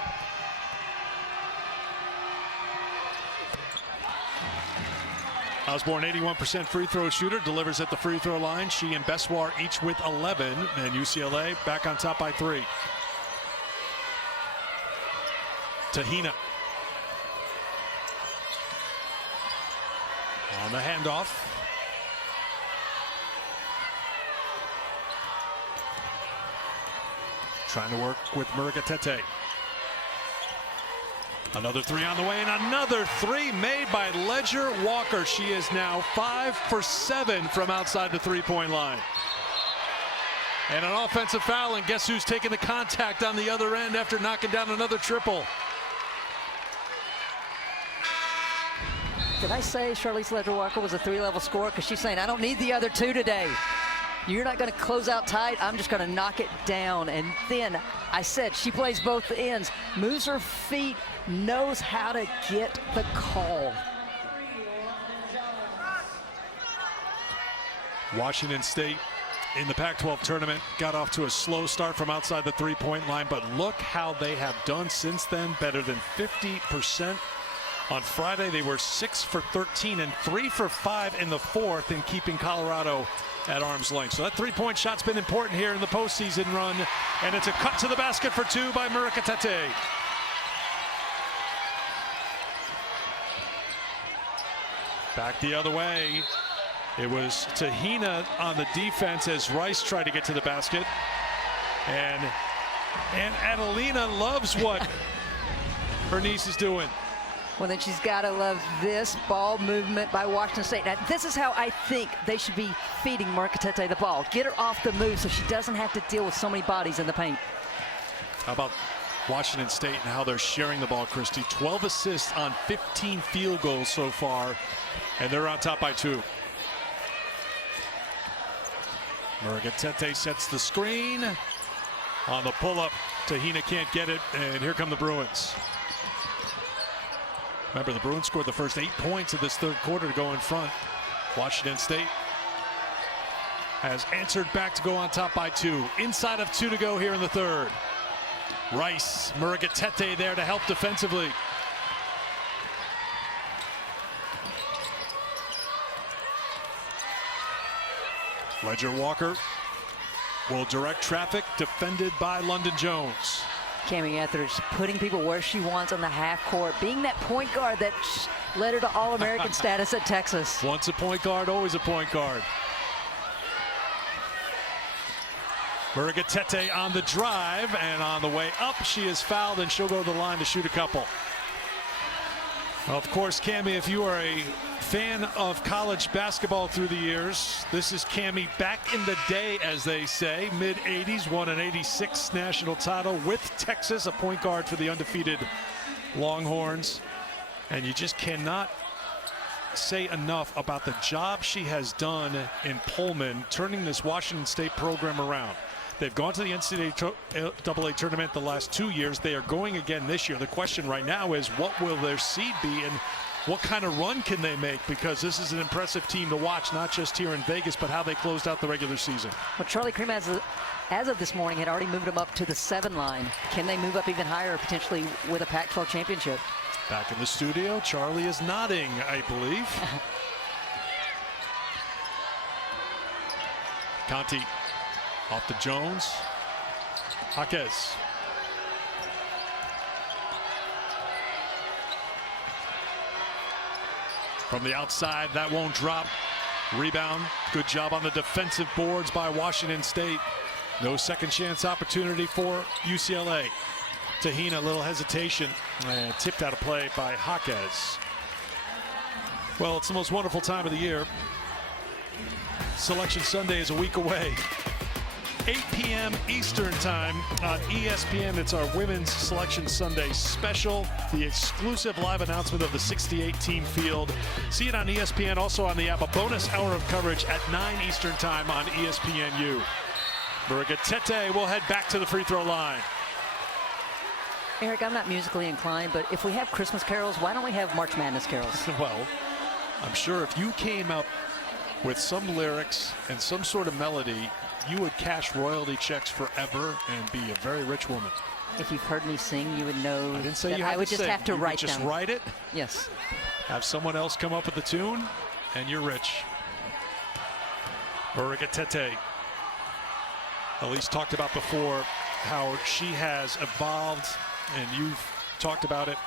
Osborne, 81% free throw shooter, delivers at the free throw line. She and Bessoir each with 11, and UCLA back on top by 3. Tahina. On the handoff. Trying to work with Murrigatete. Another 3 on the way, and another 3 made by Ledger Walker. She is now 5 for 7 from outside the three-point line. And an offensive foul, and guess who's taking the contact on the other end after knocking down another triple? Did I say Charlize Ledger Walker was a 3-level scorer? Because she's saying, I don't need the other 2 today. You're not going to close out tight. I'm just going to knock it down. And then I said she plays both ends, moves her feet, knows how to get the call. Washington State in the Pac-12 tournament got off to a slow start from outside the three-point line, but look how they have done since then. Better than 50% On Friday, they were 6 for 13 and 3 for 5 in the fourth in keeping Colorado at arm's length. So that three-point shot's been important here in the postseason run. And it's a cut to the basket for two by Murakatete. Back the other way. It was Tahina on the defense as Rice tried to get to the basket. And Adelina loves what her niece is doing. Well, then she's got to love this ball movement by Washington State. Now, this is how I think they should be feeding Murakatete the ball. Get her off the move so she doesn't have to deal with so many bodies in the paint. How about Washington State and how they're sharing the ball, Christy? 12 assists on 15 field goals so far, and they're on top by 2. Murakatete sets the screen. On the pull-up, Tahina can't get it, and here come the Bruins. Remember, the Bruins scored the first 8 points of this third quarter to go in front. Washington State has answered back to go on top by 2. Inside of 2 to go here in the third. Rice, Murakatete there to help defensively. Ledger Walker will direct traffic, defended by London Jones. Cami Etheridge putting people where she wants on the half court, being that point guard that led her to All-American status at Texas. Once a point guard, always a point guard. Murakatete on the drive, and on the way up, she is fouled, and she'll go to the line to shoot a couple. Of course, Cami, if you are a fan of college basketball through the years, this is Cami back in the day, as they say. Mid-'80s, won an '86 national title with Texas, a point guard for the undefeated Longhorns. And you just cannot say enough about the job she has done in Pullman, turning this Washington State program around. They've gone to the NCAA tournament the last 2 years. They are going again this year. The question right now is, what will their seed be, and what kind of run can they make? Because this is an impressive team to watch, not just here in Vegas, but how they closed out the regular season. Well, Charlie Cream, as of this morning, had already moved them up to the 7 line. Can they move up even higher, potentially with a Pac-12 championship? Back in the studio, Charlie is nodding, I believe. Conti off to Jones. Jaquez. From the outside, that won't drop. Rebound. Good job on the defensive boards by Washington State. No second chance opportunity for UCLA. Tahina, a little hesitation, and tipped out of play by Jaquez. Well, it's the most wonderful time of the year. Selection Sunday is a week away. 8 p.m. Eastern time on ESPN. It's our Women's Selection Sunday special, the exclusive live announcement of the 68-team field. See it on ESPN, also on the app. A bonus hour of coverage at 9 Eastern time on ESPNU. Murakatete will head back to the free throw line. Eric, I'm not musically inclined, but if we have Christmas carols, why don't we have March Madness carols? Well, I'm sure if you came up with some lyrics and some sort of melody, you would cash royalty checks forever and be a very rich woman. If you've heard me sing, you would know. I didn't say that you had I would to just sing. have to You write would just down. write it. Yes. Have someone else come up with the tune, and you're rich. Murakatete. Elise talked about before how she has evolved, and you've talked about it.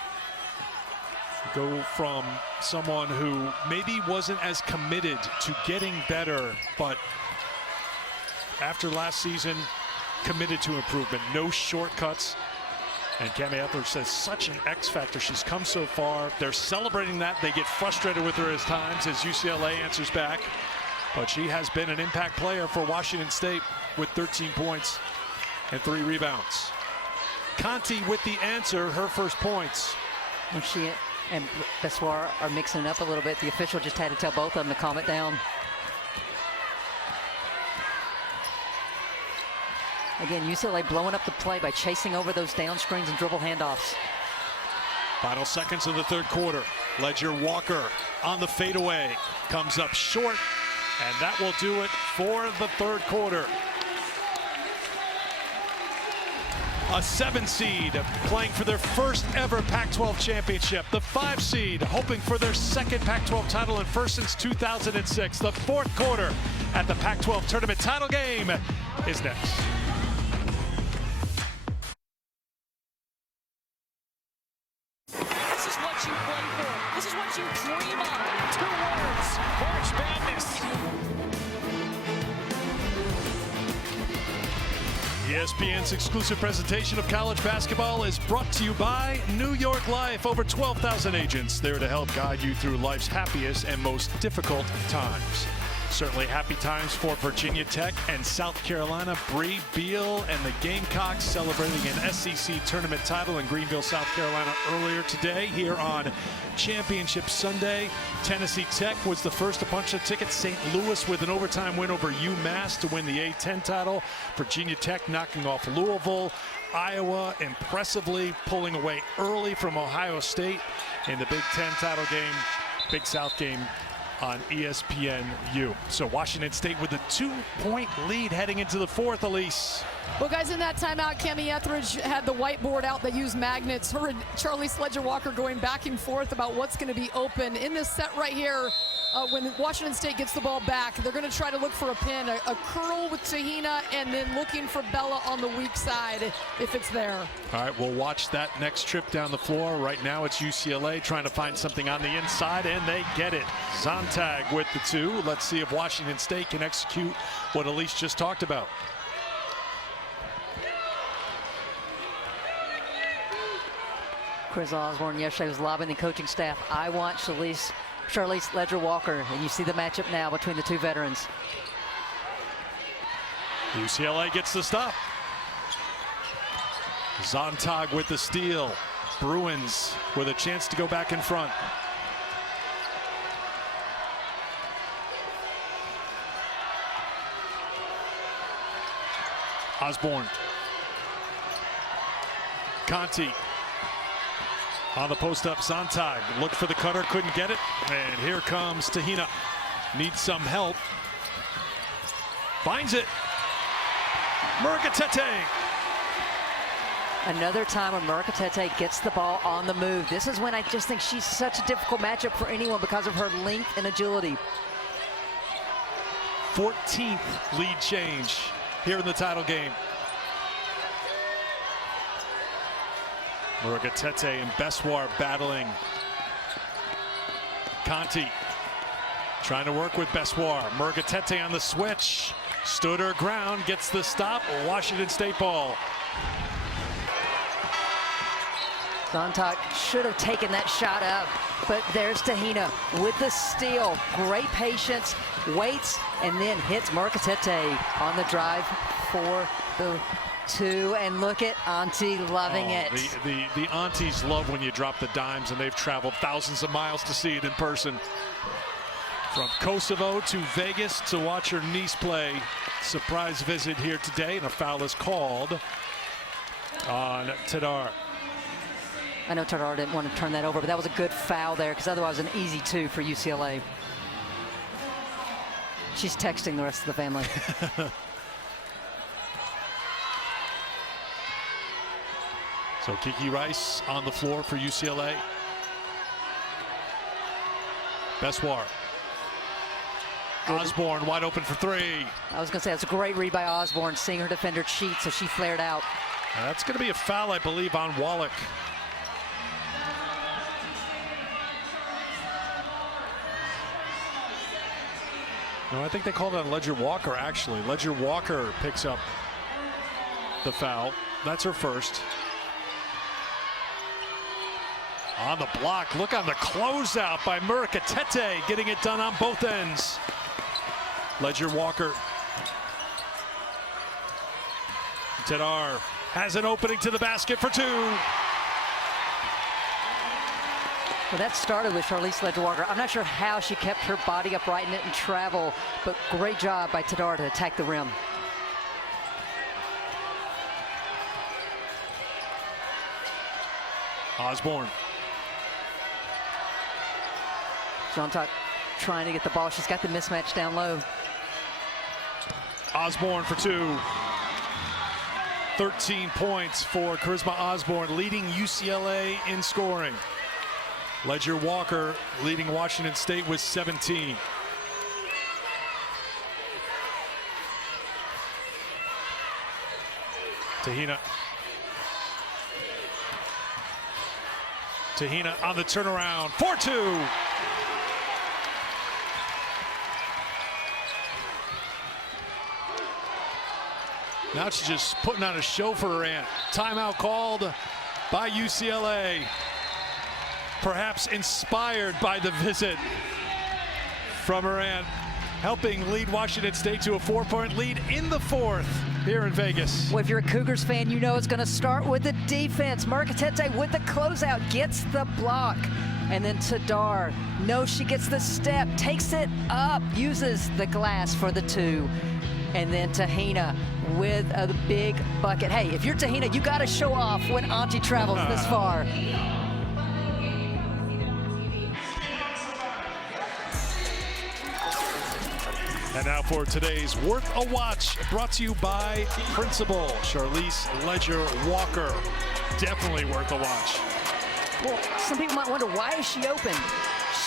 Go from someone who maybe wasn't as committed to getting better, but after last season, committed to improvement. No shortcuts. And Cami Etheridge says such an X factor. She's come so far. They're celebrating that. They get frustrated with her at times as UCLA answers back. But she has been an impact player for Washington State with 13 points and 3 rebounds. Conti with the answer, her first points. When she and Bessoir are mixing it up a little bit, the official just had to tell both of them to calm it down. Again, UCLA blowing up the play by chasing over those down screens and dribble handoffs. Final seconds of the third quarter. Ledger Walker on the fadeaway. Comes up short, and that will do it for the third quarter. a 7 seed playing for their first ever Pac-12 championship. The 5 seed hoping for their second Pac-12 title and first since 2006. The fourth quarter at the Pac-12 tournament title game is next. This is what you play for. This is what you dream of. 2 words: March Madness. ESPN's exclusive presentation of college basketball is brought to you by New York Life. Over 12,000 agents there to help guide you through life's happiest and most difficult times. Certainly happy times for Virginia Tech and South Carolina. Bree Beal and the Gamecocks celebrating an SEC tournament title in Greenville, South Carolina earlier today here on Championship Sunday. Tennessee Tech was the first to punch the ticket. St. Louis with an overtime win over UMass to win the A-10 title. Virginia Tech knocking off Louisville. Iowa impressively pulling away early from Ohio State in the Big Ten title game. Big South game on ESPNU. So Washington State with a 2-point lead heading into the fourth, Elise. Well, guys, in that timeout, Cami Etheridge had the whiteboard out that used magnets. Her and Charlie Sledger-Walker going back and forth about what's going to be open. In this set right here, when Washington State gets the ball back, they're going to try to look for a pin, a curl with Tahina, and then looking for Bella on the weak side if it's there. All right, we'll watch that next trip down the floor. Right now it's UCLA trying to find something on the inside, and they get it. Zontag with the 2. Let's see if Washington State can execute what Elise just talked about. Chris Osborne yesterday was lobbying the coaching staff. I want Charlize Ledger-Walker, and you see the matchup now between the 2 veterans. UCLA gets the stop. Zontag with the steal. Bruins with a chance to go back in front. Osborne. Conti. On the post-up, Zontag looked for the cutter, couldn't get it. And here comes Tahina. Needs some help. Finds it. Murakatete. Another time when Murakatete gets the ball on the move. This is when I just think she's such a difficult matchup for anyone because of her length and agility. 14th lead change here in the title game. Murakatete and Beswar battling. Conti trying to work with Beswar. Murakatete on the switch. Stood her ground, gets the stop. Washington State ball. Zontag should have taken that shot up, but there's Tahina with the steal. Great patience, waits, and then hits Murakatete on the drive for the 2, and look at Auntie loving it. The aunties love when you drop the dimes, and they've traveled thousands of miles to see it in person. From Kosovo to Vegas to watch her niece play. Surprise visit here today, and a foul is called on Tadar. I know Tadar didn't want to turn that over, but that was a good foul there, because otherwise an easy 2 for UCLA. She's texting the rest of the family. So Kiki Rice on the floor for UCLA. Beswar. Osborne wide open for 3. I was going to say, it's a great read by Osborne, seeing her defender cheat, so she flared out. That's going to be a foul, I believe, on Wallach. No, I think they called it on Ledger-Walker, actually. Ledger-Walker picks up the foul. That's her first. On the block, look on the closeout by Murakatete, getting it done on both ends. Ledger-Walker. Tadar has an opening to the basket for 2. Well, that started with Charlize Ledger-Walker. I'm not sure how she kept her body upright and didn't travel, but great job by Tadar to attack the rim. Osborne. Zontag trying to get the ball. She's got the mismatch down low. Osborne for 2. 13 points for Charisma Osborne, leading UCLA in scoring. Ledger Walker leading Washington State with 17. Tahina on the turnaround, 4-2. Now she's just putting on a show for her aunt. Timeout called by UCLA. Perhaps inspired by the visit from her aunt, helping lead Washington State to a 4-point lead in the fourth here in Vegas. Well, if you're a Cougars fan, you know it's going to start with the defense. Marquetete with the closeout, gets the block. And then Tadar knows she gets the step, takes it up, uses the glass for the 2. And then Tahina with a big bucket. Hey, if you're Tahina, you got to show off when Auntie travels this far. And now for today's Worth a Watch, brought to you by Principal Charlize Ledger Walker. Definitely worth a watch. Well, some people might wonder, why is she open?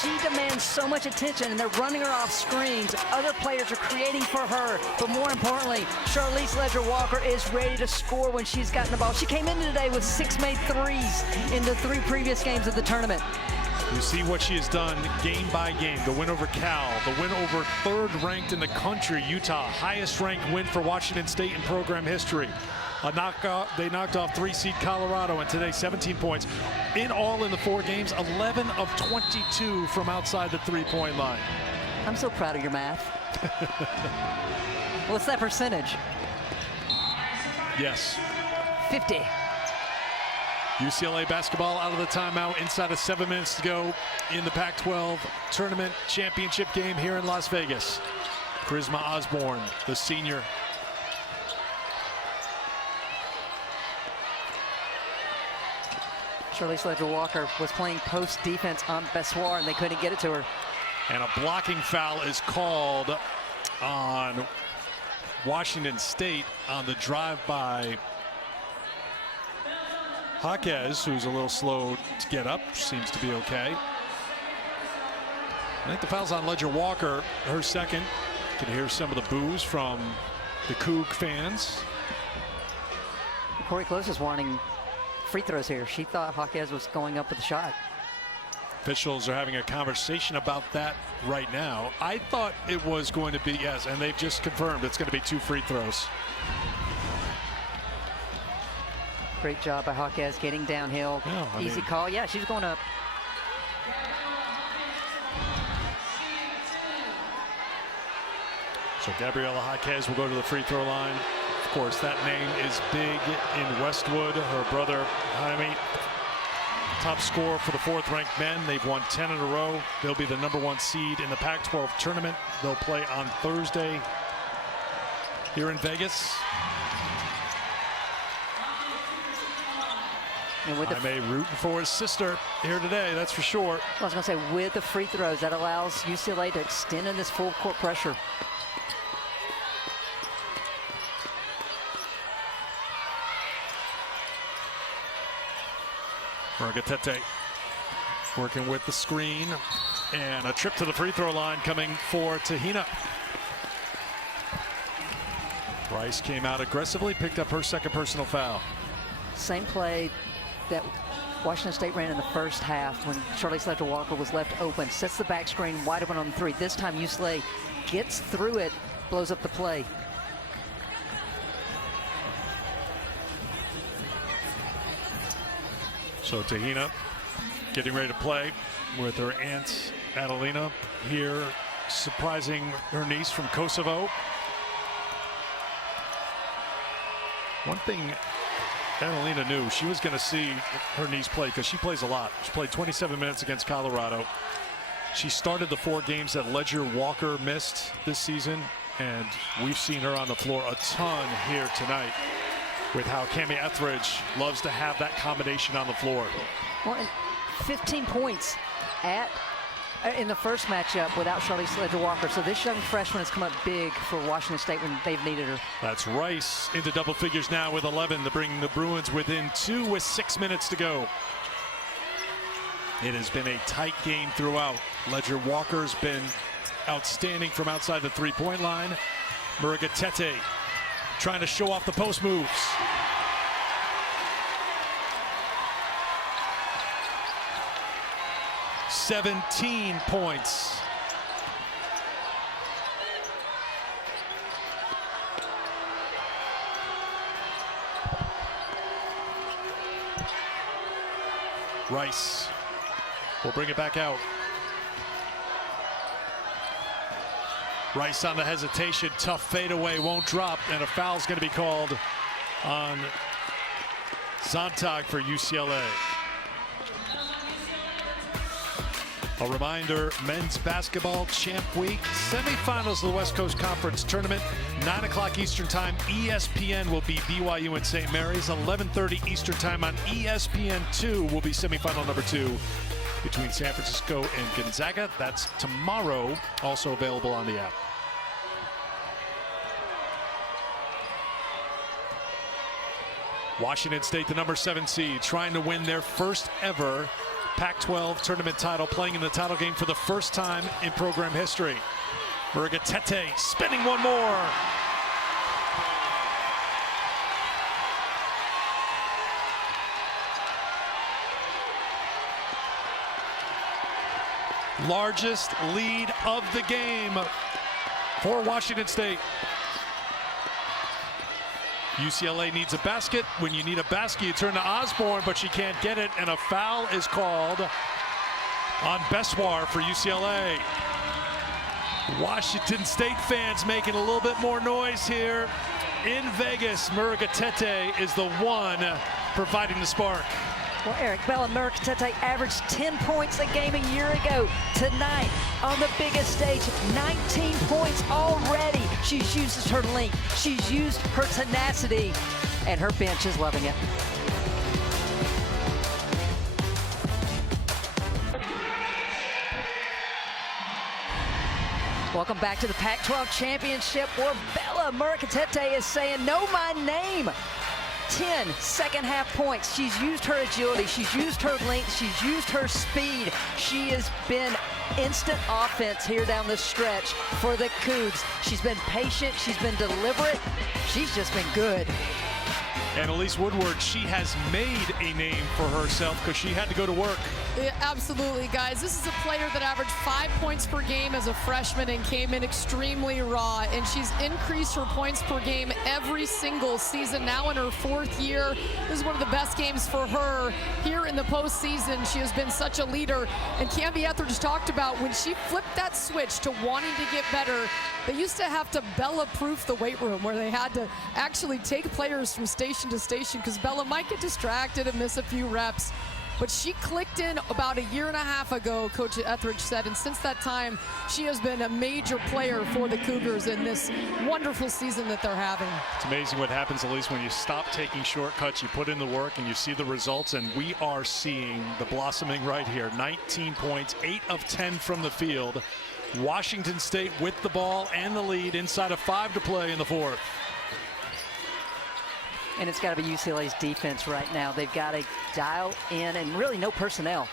She demands so much attention, and they're running her off screens. Other players are creating for her. But more importantly, Charlize Ledger Walker is ready to score when she's gotten the ball. She came in today with 6 made threes in the 3 previous games of the tournament. You see what she has done game by game. The win over Cal, the win over 3rd ranked in the country, Utah, highest ranked win for Washington State in program history. They knocked off 3-seed Colorado, and today 17 points. In all in the 4 games, 11 of 22 from outside the 3-point line. I'm so proud of your math. What's that percentage? Yes. 50. UCLA basketball out of the timeout, inside of 7 minutes to go in the Pac-12 tournament championship game here in Las Vegas. Charisma Osborne, the senior. Charlize Ledger Walker was playing post defense on Bessoir, and they couldn't get it to her. And a blocking foul is called on Washington State on the drive by Jaquez, who's a little slow to get up, seems to be okay. I think the foul's on Ledger Walker, her second. You can hear some of the boos from the Coug fans. Corey Close is wanting free throws here. She thought Jaquez was going up with the shot. Officials are having a conversation about that right now. I thought it was going to be, yes, and they've just confirmed it's going to be 2 free throws. Great job by Jaquez getting downhill. Yeah, Easy call. Yeah, she's going up. So Gabriela Jaquez will go to the free throw line. Of course, that name is big in Westwood. Her brother, Jaime, top scorer for the 4th ranked men. They've won 10 in a row. They'll be the #1 seed in the Pac-12 tournament. They'll play on Thursday here in Vegas. And with Jaime rooting for his sister here today, that's for sure. I was going to say, with the free throws, that allows UCLA to extend in this full court pressure. Marquetete working with the screen, and a trip to the free throw line coming for Tahina. Rice came out aggressively, picked up her 2nd personal foul. Same play that Washington State ran in the first half when Charlize Ledger Walker was left open, sets the back screen wide open on the 3. This time UCLA gets through it, blows up the play. So Tahina getting ready to play with her aunt Adelina here, surprising her niece from Kosovo. One thing Adelina knew, she was going to see her niece play because she plays a lot. She played 27 minutes against Colorado. She started the 4 games that Ledger Walker missed this season, and we've seen her on the floor a ton here tonight with how Cami Etheridge loves to have that combination on the floor. Well, and 15 points at in the first matchup without Charlize Ledger-Walker. So this young freshman has come up big for Washington State when they've needed her. That's Rice into double figures now with 11 to bring the Bruins within 2 with 6 minutes to go. It has been a tight game throughout. Ledger-Walker's been outstanding from outside the three-point line. Murrigatete trying to show off the post moves. "17 points. Rice will bring it back out. Rice on the hesitation, tough fadeaway, won't drop, and a foul's going to be called on Zontag for UCLA. A reminder, men's basketball champ week, semifinals of the West Coast Conference Tournament, 9 o'clock Eastern time. ESPN will be BYU and St. Mary's. 11:30 Eastern time on ESPN2 will be semifinal number 2 between San Francisco and Gonzaga. That's tomorrow, also available on the app. Washington State, the number 7 seed, trying to win their first ever Pac-12 tournament title, playing in the title game for the first time in program history. Murrigatete spinning one more. Largest lead of the game for Washington State. UCLA needs a basket. When you need a basket, you turn to Osborne, but she can't get it, and a foul is called on Beswar for UCLA. Washington State fans making a little bit more noise here in Vegas. Murrigatete is the one providing the spark. Well, Eric, Bella Murrigatete averaged 10 points a game a year ago. Tonight, on the biggest stage, 19 points already. She's used her length, she's used her tenacity, and her bench is loving it. Welcome back to the Pac-12 Championship, where Bella Murrigatete is saying, "Know my name." 10 second half points. She's used her agility, she's used her length, she's used her speed. She has been instant offense here down the stretch for the Cougs. She's been patient, she's been deliberate, she's just been good. And Elise Woodward, she has made a name for herself because she had to go to work. Yeah, absolutely, guys. This is a player that averaged 5 points per game as a freshman and came in extremely raw, and she's increased her points per game every single season. Now in her 4th year, this is one of the best games for her here in the postseason. She has been such a leader, and Canby Etheridge talked about when she flipped that switch to wanting to get better. They used to have to Bella-proof the weight room, where they had to actually take players from station to station because Bella might get distracted and miss a few reps. But she clicked in about a year and a half ago, Coach Etheridge said, and since that time, she has been a major player for the Cougars in this wonderful season that they're having. It's amazing what happens, at least when you stop taking shortcuts, you put in the work, and you see the results, and we are seeing the blossoming right here. 19 points, 8 of 10 from the field. Washington State with the ball and the lead inside of 5 to play in the 4th. And it's got to be UCLA's defense right now. They've got to dial in, and really no personnel.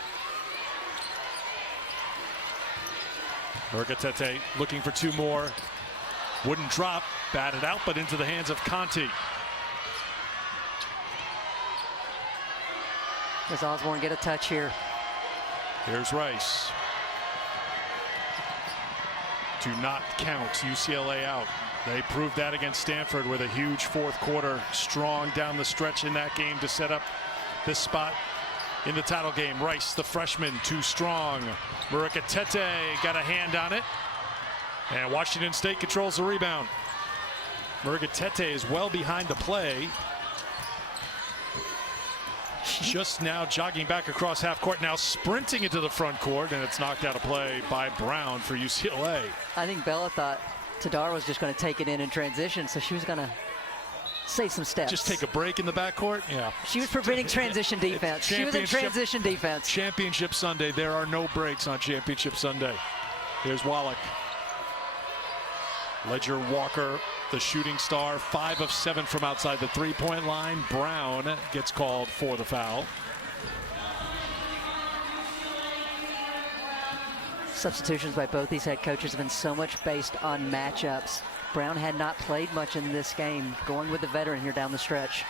Murrigatete looking for 2 more. Wouldn't drop, batted out, but into the hands of Conti. Does Osborne get a touch here? Here's Rice. To not count UCLA out. They proved that against Stanford with a huge 4th quarter, strong down the stretch in that game to set up this spot in the title game. Rice, the freshman, too strong. Murrigatete got a hand on it, and Washington State controls the rebound. Murrigatete is well behind the play. Just now jogging back across half court, now sprinting into the front court, and it's knocked out of play by Brown for UCLA. I think Bella thought Tadar was just going to take it in transition, so she was going to save some steps. Just take a break in the backcourt. Yeah. She was preventing transition defense. She was in transition defense. Championship Sunday. There are no breaks on Championship Sunday. Here's Wallach. Ledger Walker, the shooting star, 5 of 7 from outside the three-point line. Brown gets called for the foul. Substitutions by both these head coaches have been so much based on matchups. Brown had not played much in this game, going with the veteran here down the stretch.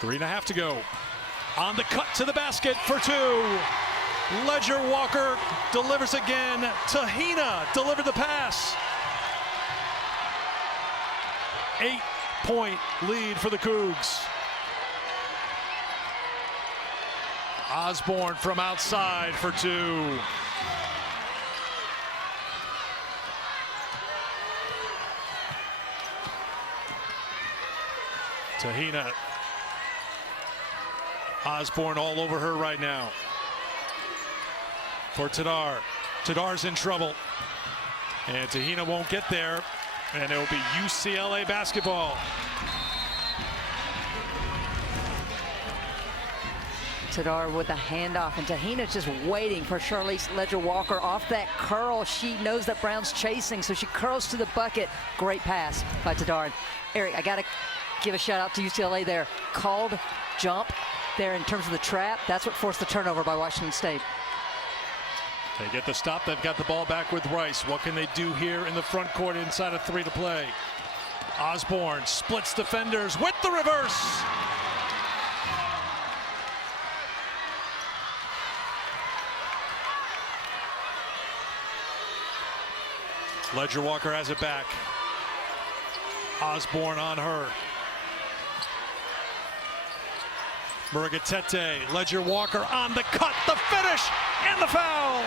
Three and a half to go. On the cut to the basket for 2. Ledger Walker delivers again. Tahina delivered the pass. 8-point lead for the Cougs. Osborne from outside for 2. Tahina. Osborne all over her right now. For Tadar. Tadar's in trouble. And Tahina won't get there. And it will be UCLA basketball. Tadar with a handoff, and Tahina's just waiting for Charlize Ledger Walker off that curl. She knows that Brown's chasing, so she curls to the bucket. Great pass by Tadar. Eric, I got to give a shout out to UCLA there. Called jump there in terms of the trap. That's what forced the turnover by Washington State. They get the stop. They've got the ball back with Rice. What can they do here in the front court inside of 3 to play? Osborne splits defenders with the reverse. Ledger Walker has it back. Osborne on her. Murrigatete, Ledger Walker on the cut, the finish, and the foul.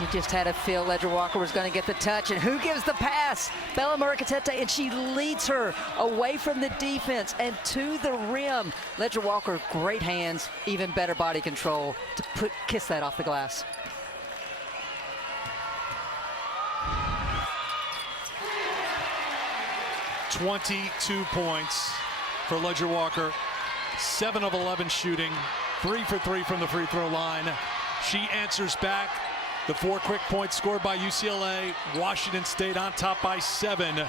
You just had a feel Ledger Walker was going to get the touch, and who gives the pass? Bella Murrigatete, and she leads her away from the defense and to the rim. Ledger Walker, great hands, even better body control to kiss that off the glass. "22 points for Ledger Walker, 7 of 11 shooting, 3 for 3 from the free throw line. She answers back. The 4 quick points scored by UCLA. Washington State on top by 7.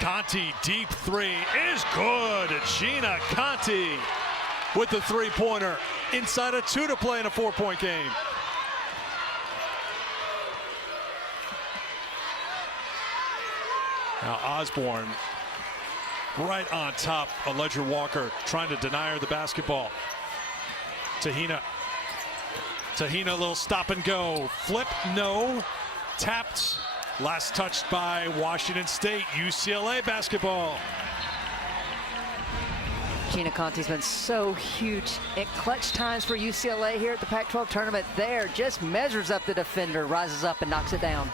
Conti, deep 3 is good. Gina Conti with the 3-pointer inside of 2 to play in a 4-point game. Now Osborne right on top of Ledger Walker, trying to deny her the basketball. Tahina, a little stop and go. Flip, no. Tapped, last touched by Washington State. UCLA basketball. Gina Conti's been so huge at clutch times for UCLA here at the Pac-12 tournament. There, just measures up the defender, rises up and knocks it down.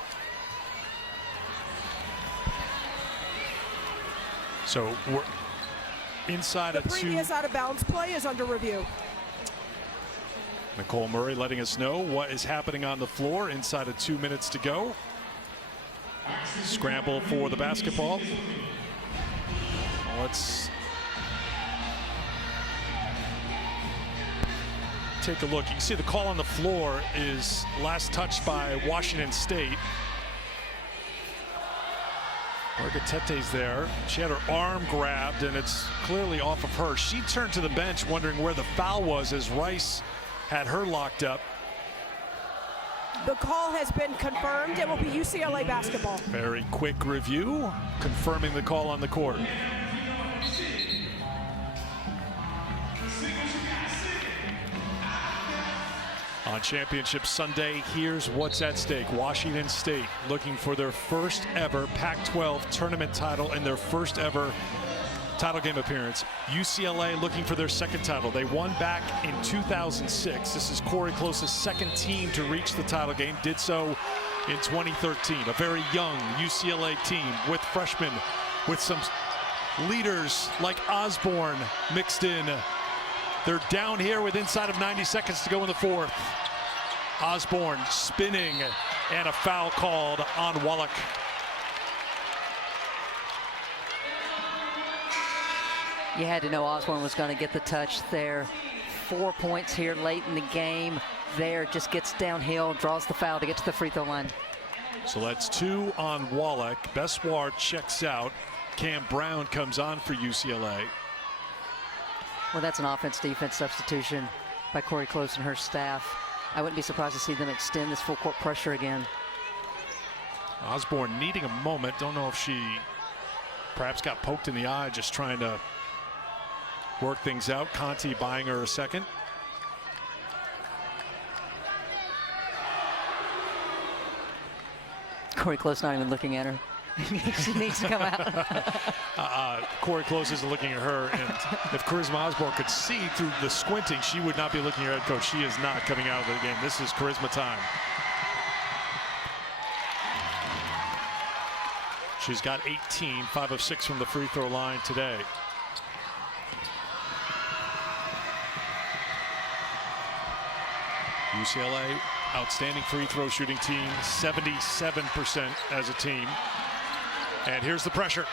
So we're inside of 2. The previous out-of-bounds play is under review. Nicole Murray letting us know what is happening on the floor inside of 2 minutes to go. Scramble for the basketball. Let's take a look. You can see the call on the floor is last touched by Washington State. Murrigatete's there. She had her arm grabbed, and it's clearly off of her. She turned to the bench wondering where the foul was as Rice had her locked up. The call has been confirmed. It will be UCLA basketball. Very quick review, confirming the call on the court. On Championship Sunday, here's what's at stake. Washington State looking for their first ever Pac-12 tournament title and their first ever title game appearance. UCLA looking for their second title. They won back in 2006. This is Corey Close's second team to reach the title game. Did so in 2013. A very young UCLA team with freshmen, with some leaders like Osborne mixed in. They're down here with inside of 90 seconds to go in the fourth. Osborne spinning, and a foul called on Wallach. You had to know Osborne was going to get the touch there. 4 points here late in the game. There, just gets downhill, draws the foul to get to the free throw line. So that's 2 on Wallach. Beswar checks out. Cam Brown comes on for UCLA. Well, that's an offense-defense substitution by Corey Close and her staff. I wouldn't be surprised to see them extend this full court pressure again. Osborne needing a moment. Don't know if she perhaps got poked in the eye, just trying to work things out. Conti buying her a second. Corey Close not even looking at her. She needs to come out. Corey Close isn't looking at her, and if Charisma Osborne could see through the squinting, she would not be looking at her head coach. She is not coming out of the game. This is Charisma time. She's got 18, 5 of 6 from the free throw line today. UCLA, outstanding free throw shooting team, 77% as a team. And here's the pressure.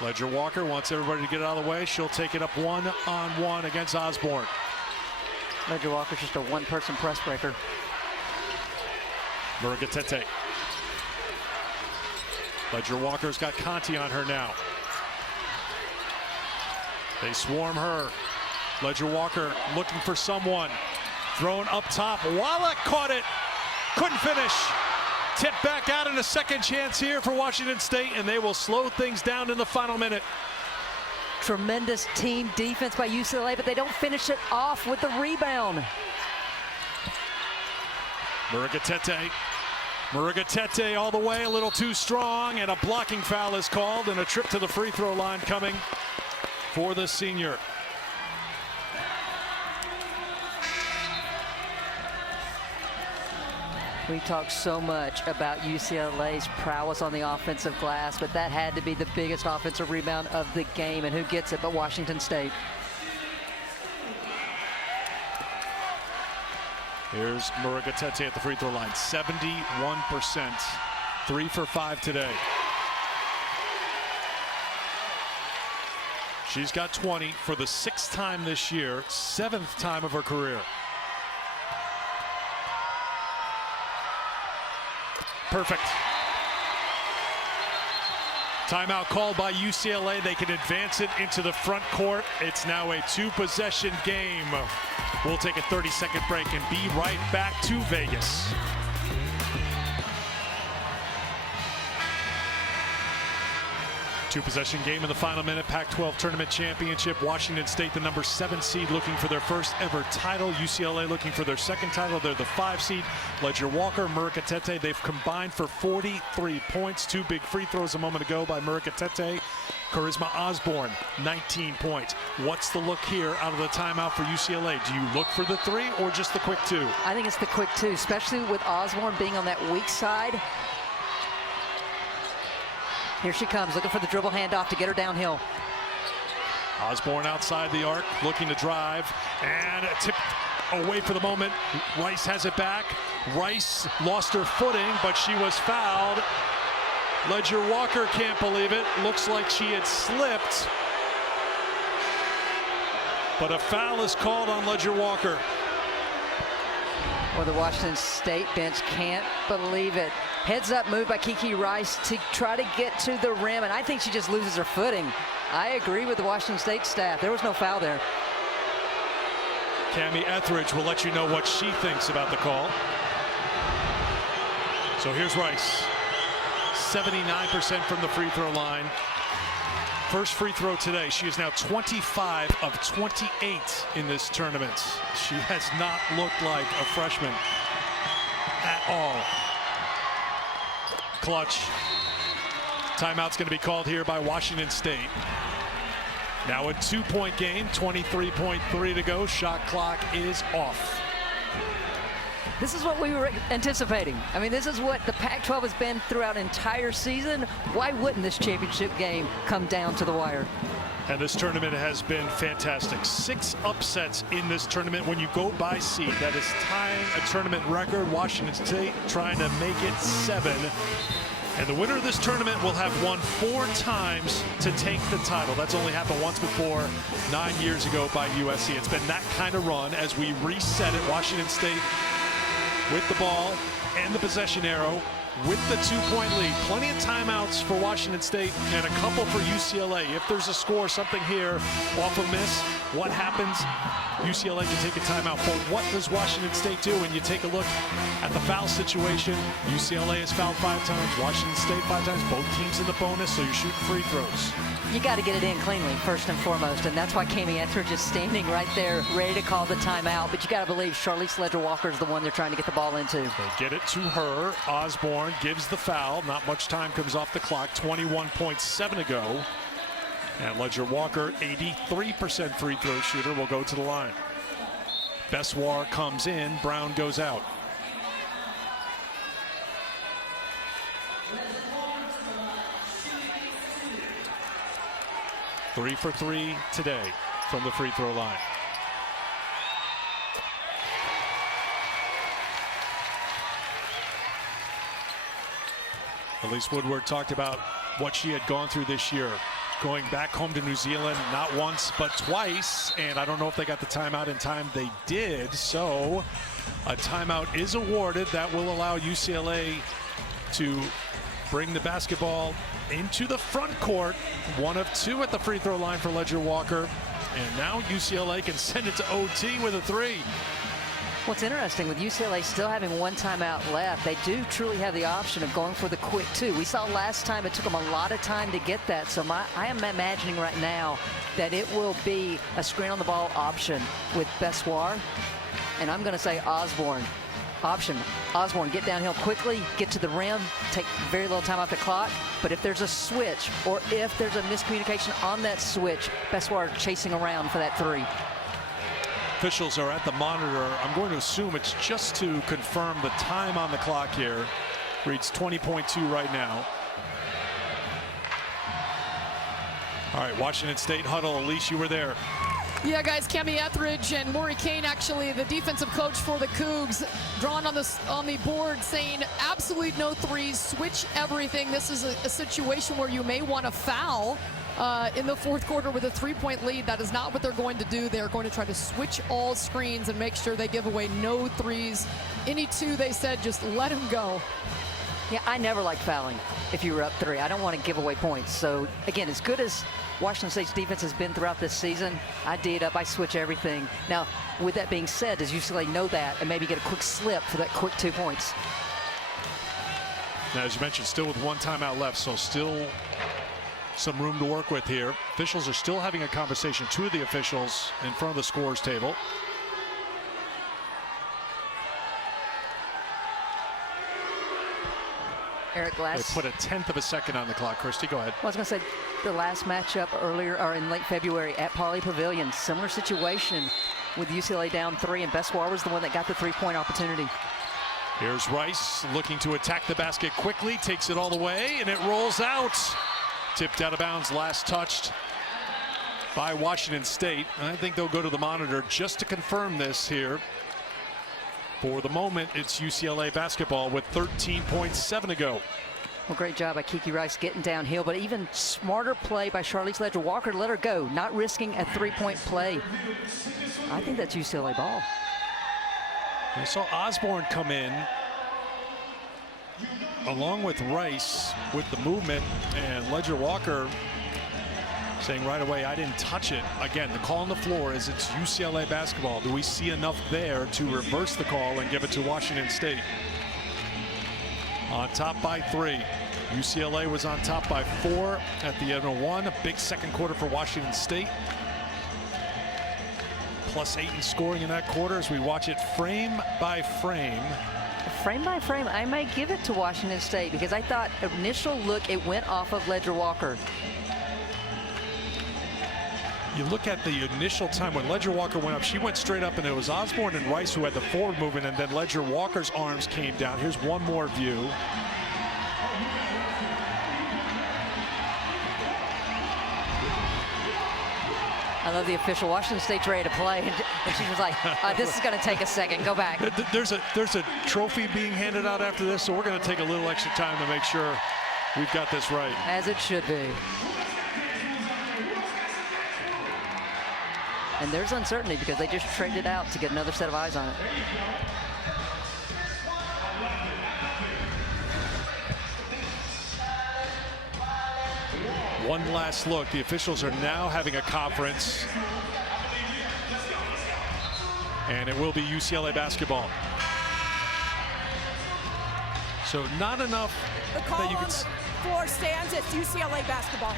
Ledger Walker wants everybody to get out of the way. She'll take it up 1-on-1 against Osborne. Ledger Walker's just a one-person press breaker. Murgatete. Ledger Walker's got Conti on her now. They swarm her. Ledger Walker looking for someone. Thrown up top. Wallach caught it. Couldn't finish. Tip back out in a second chance here for Washington State, and they will slow things down in the final minute. Tremendous team defense by UCLA, but they don't finish it off with the rebound. Murgatete all the way, a little too strong, and a blocking foul is called, and a trip to the free throw line coming for the senior. We talk so much about UCLA's prowess on the offensive glass, but that had to be the biggest offensive rebound of the game, and who gets it but Washington State. Here's Murgatete at the free throw line, 71%, 3 for 5 today. She's got 20 for the 6th time this year, 7th time of her career. Perfect. Timeout called by UCLA. They can advance it into the front court. It's now a 2-possession game. We'll take a 30-second break and be right back to Vegas. Two-possession game in the final minute. Pac-12 Tournament Championship. Washington State, the number 7 seed, looking for their first ever title. UCLA looking for their second title. They're the 5 seed. Ledger Walker, Murgatete, they've combined for 43 points. 2 big free throws a moment ago by Murgatete. Charisma Osborne, 19 points. What's the look here out of the timeout for UCLA? Do you look for the 3 or just the quick 2? I think it's the quick 2, especially with Osborne being on that weak side. Here she comes, looking for the dribble handoff to get her downhill. Osborne outside the arc, looking to drive, and tipped away for the moment. Rice has it back. Rice lost her footing, but she was fouled. Ledger Walker can't believe it. Looks like she had slipped. But a foul is called on Ledger Walker. Well, the Washington State bench can't believe it. Heads up move by Kiki Rice to try to get to the rim, and I think she just loses her footing. I agree with the Washington State staff. There was no foul there. Cami Etheridge will let you know what she thinks about the call. So here's Rice. 79% from the free throw line. First free throw today. She is now 25 of 28 in this tournament. She has not looked like a freshman at all. Clutch. Timeout's going to be called here by Washington State. Now a 2-point game, 23.3 to go. Shot clock is off. This is what we were anticipating. I mean, this is what the Pac-12 has been throughout entire season. Why wouldn't this championship game come down to the wire? And this tournament has been fantastic. 6 upsets in this tournament. When you go by seed, that is tying a tournament record. Washington State trying to make it 7. And the winner of this tournament will have won 4 times to take the title. That's only happened once before, 9 years ago by USC. It's been that kind of run as we reset it. Washington State with the ball and the possession arrow with the 2-point lead. Plenty of timeouts for Washington State and a couple for UCLA. If there's a score, something here off a miss, what happens? UCLA can take a timeout. But what does Washington State do? When you take a look at the foul situation, UCLA has fouled 5 times, Washington State 5 times, both teams in the bonus, so you're shooting free throws. You got to get it in cleanly, first and foremost, and that's why Kami Etheridge is standing right there, ready to call the timeout. But you got to believe Charlize Ledger-Walker is the one they're trying to get the ball into. They get it to her. Osborne gives the foul. Not much time comes off the clock. 21.7 to go. And Ledger-Walker, 83% free throw shooter, will go to the line. Bessoir comes in. Brown goes out. Three for 3 today from the free throw line. Elise Woodward talked about what she had gone through this year, going back home to New Zealand, not once but twice, and I don't know if they got the timeout in time. They did, so a timeout is awarded. That will allow UCLA to bring the basketball into the front court. 1 of 2 at the free throw line for Ledger-Walker, and now UCLA can send it to OT with a 3. What's interesting, with UCLA still having 1 timeout left, they do truly have the option of going for the quick 2. We saw last time it took them a lot of time to get that, so I am imagining right now that it will be a screen on the ball option with Bessoir, and I'm going to say Osborne. Option. Osborne, get downhill quickly, get to the rim, take very little time off the clock. But if there's a switch or if there's a miscommunication on that switch, Bessoir chasing around for that 3. Officials are at the monitor. I'm going to assume it's just to confirm the time on the clock here. Reads 20.2 right now. All right, Washington State huddle. Elise, you were there. Yeah, guys, Kami Etheridge and Maury Kane, actually, the defensive coach for the Cougs, drawn on the board saying absolutely no threes, switch everything. This is a situation where you may want to foul in the 4th quarter with a 3-point lead. That is not what they're going to do. They're going to try to switch all screens and make sure they give away no threes. Any 2, they said, just let them go. Yeah, I never like fouling if you were up 3. I don't want to give away points. So, again, as good as Washington State's defense has been throughout this season, I D it up, I switch everything. Now, with that being said, does UCLA know that and maybe get a quick slip for that quick 2 points? Now, as you mentioned, still with 1 timeout left, so still some room to work with here. Officials are still having a conversation, 2 of the officials in front of the scorers table. Eric Glass. They put a 1/10 of a second on the clock. Christy, go ahead. Well, I was going to say, the last matchup earlier, or in late February at Pauley Pavilion, similar situation with UCLA down 3, and Bessoir was the one that got the 3-point opportunity. Here's Rice looking to attack the basket quickly, takes it all the way, and it rolls out. Tipped out of bounds, last touched by Washington State. I think they'll go to the monitor just to confirm this here. For the moment, it's UCLA basketball with 13.7 to go. Well, great job by Kiki Rice getting downhill, but even smarter play by Charlize Ledger-Walker to let her go, not risking a 3-point play. I think that's UCLA ball. I saw Osborne come in along with Rice with the movement, and Ledger-Walker saying right away, I didn't touch it. Again, the call on the floor is it's UCLA basketball. Do we see enough there to reverse the call and give it to Washington State? On top by 3. UCLA was on top by 4 at the end of 1. A big 2nd quarter for Washington State. +8 in scoring in that quarter as we watch it frame by frame. Frame by frame, I may give it to Washington State because I thought initial look, it went off of Ledger-Walker. you look at the initial time when Ledger Walker went up, she went straight up, and it was Osborne and Rice who had the forward movement, and then Ledger Walker's arms came down. Here's one more view. I love the official. Washington State's ready to play, and she was like, this is going to take a second. Go back. There's a trophy being handed out after this, so we're going to take a little extra time to make sure we've got this right. As it should be. And there's uncertainty because they just traded out to get another set of eyes on it. One last look. The officials are now having a conference, and it will be UCLA basketball. So not enough The call that you on can. the floor stands. It's UCLA basketball.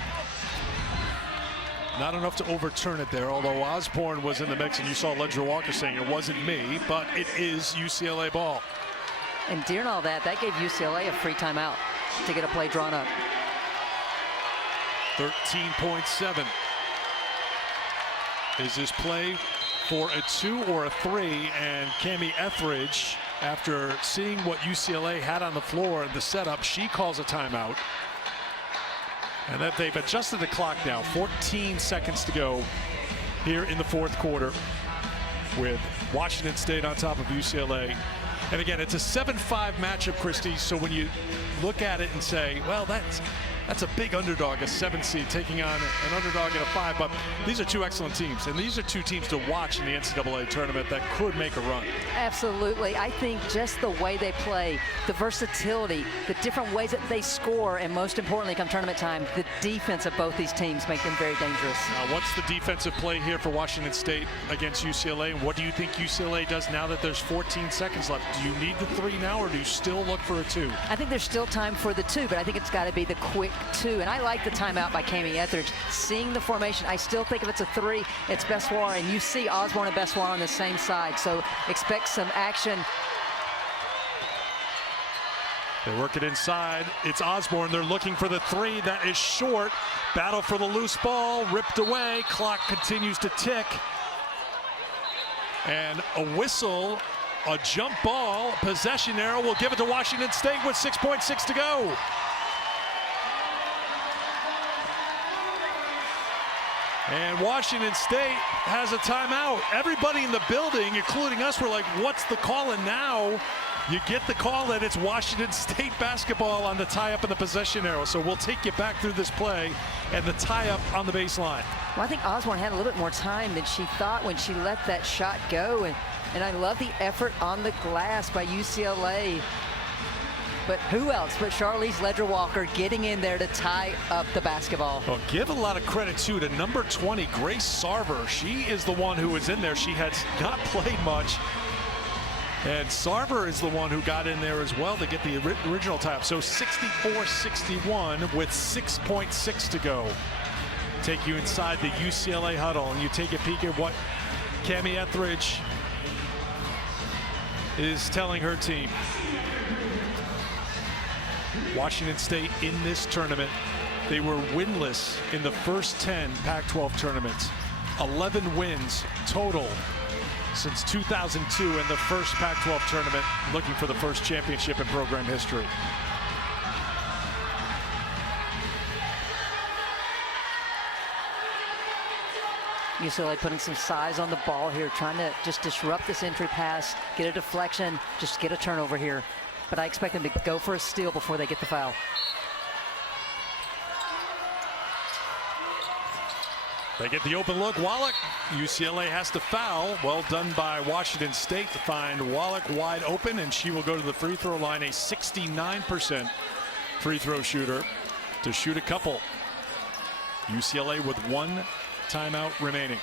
Not enough to overturn it there, although Osborne was in the mix, and you saw Ledger Walker saying it wasn't me, but it is UCLA ball. And during all that, that gave UCLA a free timeout to get a play drawn up. 13.7. Is this play for a 2 or a 3? And Cami Etheridge, after seeing what UCLA had on the floor in the setup, she calls a timeout. And that they've adjusted the clock now. 14 seconds to go here in the fourth quarter with Washington State on top of UCLA. And again, it's a 7-5 matchup, Christy. So when you look at it and say, well, that's a big underdog, a 7 seed taking on an underdog at a 5. But these are two excellent teams, and these are two teams to watch in the NCAA tournament that could make a run. Absolutely. I think just the way they play, the versatility, the different ways that they score, and most importantly, come tournament time, the defense of both these teams make them very dangerous. Now, what's the defensive play here for Washington State against UCLA? And what do you think UCLA does now that there's 14 seconds left? Do you need the 3 now, or do you still look for a 2? I think there's still time for the 2, but I think it's got to be the quick 2. And I like the timeout by Cami Etheridge. Seeing the formation, I still think if it's a 3, it's Bessoir, and you see Osborne and Bessoir on the same side. So expect some action. They work it inside. It's Osborne. They're looking for the 3. That is short. Battle for the loose ball. Ripped away. Clock continues to tick. And a whistle, a jump ball, possession arrow will give it to Washington State with 6.6 to go. And Washington State has a timeout. Everybody in the building, including us, were like, what's the call? And now you get the call that it's Washington State basketball on the tie-up and the possession arrow. So we'll take you back through this play and the tie-up on the baseline. Well, I think Osborne had a little bit more time than she thought when she let that shot go. And I love the effort on the glass by UCLA. But who else but Charlize Ledger-Walker getting in there to tie up the basketball. Well, give a lot of credit, too, to number 20, Grace Sarver. She is the one who was in there. She has not played much. And Sarver is the one who got in there as well to get the original tie-up. So 64-61 with 6.6 to go. Take you inside the UCLA huddle, and you take a peek at what Cami Etheridge is telling her team. Washington State in this tournament, they were winless in the first 10 Pac-12 tournaments. 11 wins total since 2002 in the first Pac-12 tournament, looking for the first championship in program history. UCLA putting some size on the ball here, trying to just disrupt this entry pass, get a deflection, just get a turnover here. But I expect them to go for a steal before they get the foul. They get the open look. Wallach, UCLA has to foul. Well done by Washington State to find Wallach wide open, and she will go to the free throw line, a 69% free throw shooter, to shoot a couple. UCLA with 1 timeout remaining.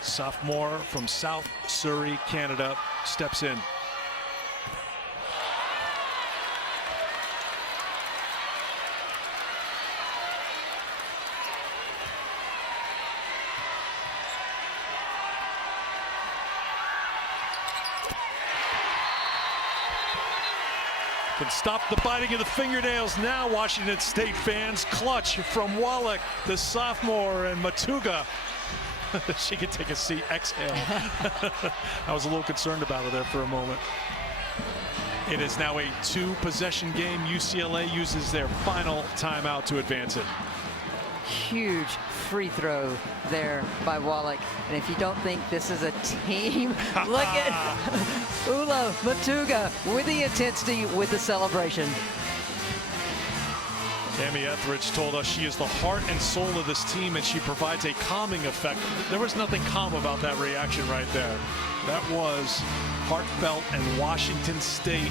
Sophomore from South Surrey, Canada, steps in. Can stop the biting of the fingernails now, Washington State fans. Clutch from Wallach, the sophomore, and Matuga. She can take a seat, exhale. I was a little concerned about her there for a moment. It is now a 2-possession game. UCLA uses their final timeout to advance it. Huge free throw there by Wallach. And if you don't think this is a team, look at Ula Matuga with the intensity, with the celebration. Cami Etheridge told us she is the heart and soul of this team, and she provides a calming effect. There was nothing calm about that reaction right there. That was heartfelt, and Washington State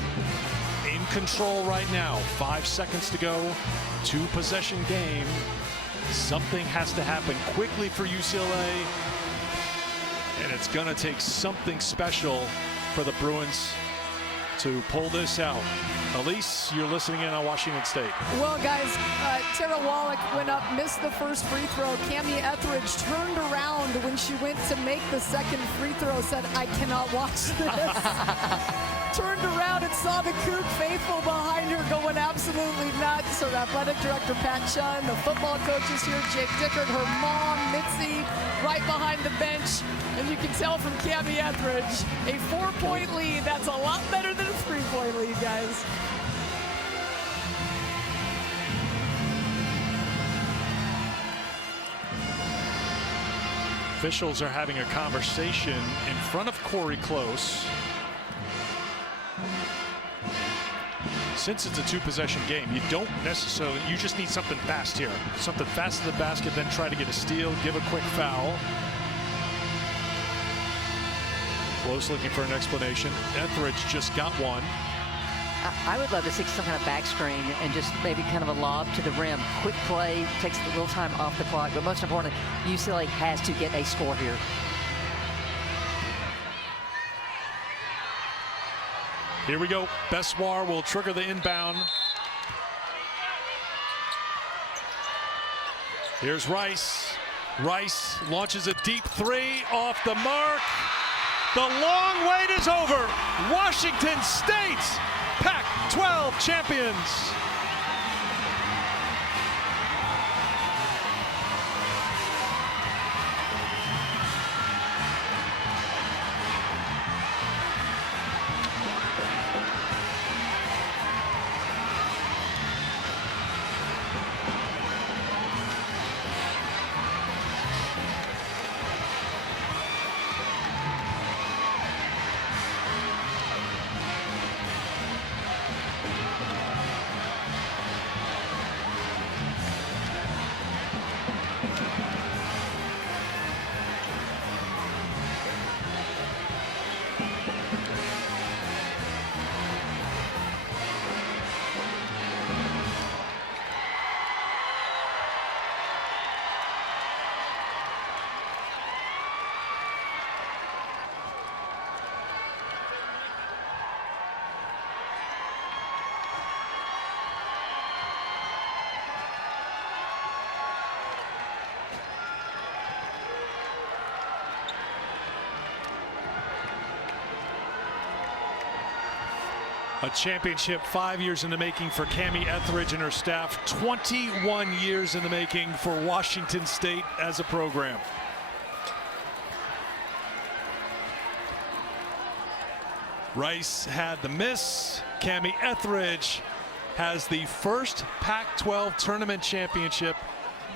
in control right now. 5 seconds to go, 2-possession game. Something has to happen quickly for UCLA, and it's going to take something special for the Bruins to pull this out. Elise, you're listening in on Washington State. Well, guys, Tara Wallach went up, missed the first free throw. Cami Etheridge turned around when she went to make the second free throw, said, "I cannot watch this." Turned around and saw the Coug faithful behind her going absolutely nuts. Her athletic director, Pat Chun, the football coaches here, Jake Dickert, her mom, Mitzi, right behind the bench. And you can tell from Cami Etheridge, a 4-point lead. That's a lot better than a 3-point lead, guys. Officials are having a conversation in front of Corey Close. Since it's a 2-possession game, you don't necessarily, you just need something fast here. Something fast to the basket, then try to get a steal, give a quick foul. Close looking for an explanation. Etheridge just got one. I would love to see some kind of back screen and just maybe kind of a lob to the rim. Quick play, takes a little time off the clock, but most importantly, UCLA has to get a score here. Here we go. Bessoir will trigger the inbound. Here's Rice. Rice launches a deep 3 off the mark. The long wait is over. Washington State, PAC12 champions. A championship 5 years in the making for Cami Etheridge and her staff. 21 years in the making for Washington State as a program. Rice had the miss. Cami Etheridge has the first Pac-12 tournament championship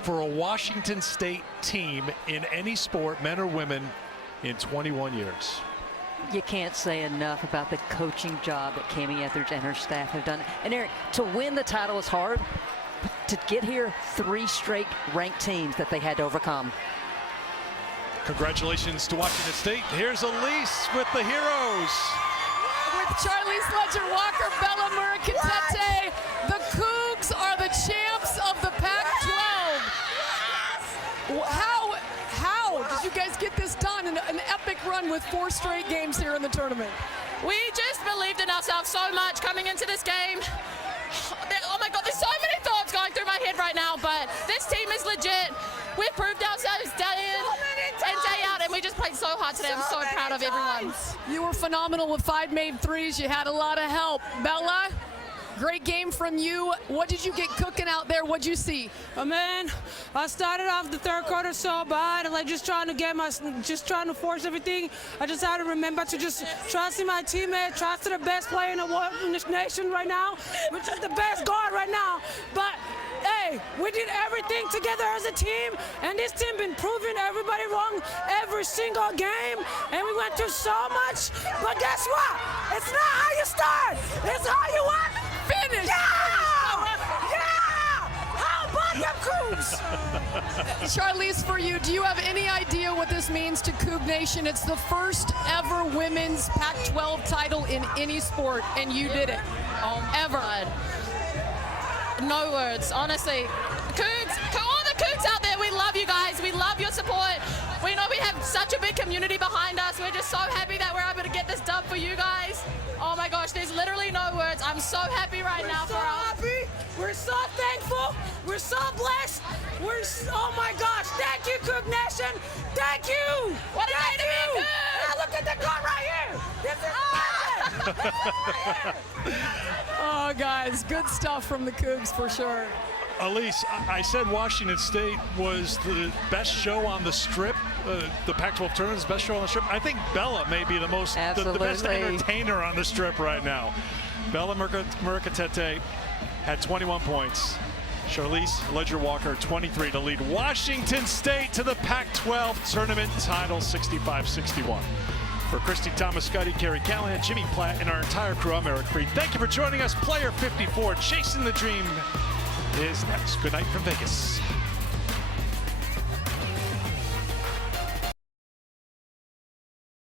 for a Washington State team in any sport, men or women, in 21 years. You can't say enough about the coaching job that Cami Etheridge and her staff have done. And Eric, to win the title is hard, but to get here, 3 straight ranked teams that they had to overcome. Congratulations to Washington State. Here's Elise with the heroes. With Charlie Sledger Walker, Bella Murray-Catete, the Cougs are the champs of the Pac-12. How did you guys get this done in an epic run with 4 straight games here in the tournament? We just believed in ourselves so much coming into this game. Oh my God, there's so many thoughts going through my head right now, but this team is legit. We've proved ourselves day in and day out, and we just played so hard today. I'm so proud of everyone. You were phenomenal with 5 made threes. You had a lot of help. Bella? Great game from you. What did you get cooking out there? What'd you see? Man, I started off the third quarter so bad, like just trying to force everything. I just had to remember to just trust in my teammate, trust in the best player in this nation right now, which is the best guard right now. But hey, we did everything together as a team, and this team been proving everybody wrong every single game, and we went through so much. But guess what? It's not how you start. It's how you want. Finish! Yeah! Yeah! How about them Cougs? Charlize, for you, do you have any idea what this means to Coug Nation? It's the first ever women's Pac-12 title in any sport, and you did it. Ever. God. No words, honestly. Cougs, all the Cougs out there, we love you guys. We love your support. We know we have such a big community behind us. We're just so happy that we're able to get this done for you guys. Oh my gosh, there's literally no words. I'm so happy right now for us. Happy. We're so thankful. We're so blessed. Oh my gosh, thank you, Coug Nation. Thank you. What a day to be Coug. Now look at the gun right here. This is Oh, guys, good stuff from the Cougs for sure. Elise, I said Washington State was the best show on the strip, the Pac-12 tournament's best show on the strip. I think Bella may be the best entertainer on the strip right now. Bella Murkatete had 21 points. Charlize Ledger-Walker, 23 to lead Washington State to the Pac-12 tournament title, 65-61. For Christy Thomas-Scotty, Kerry Callahan, Jimmy Platt, and our entire crew, I'm Eric Freed. Thank you for joining us. Player 54, Chasing the Dream, is next. Good night from Vegas.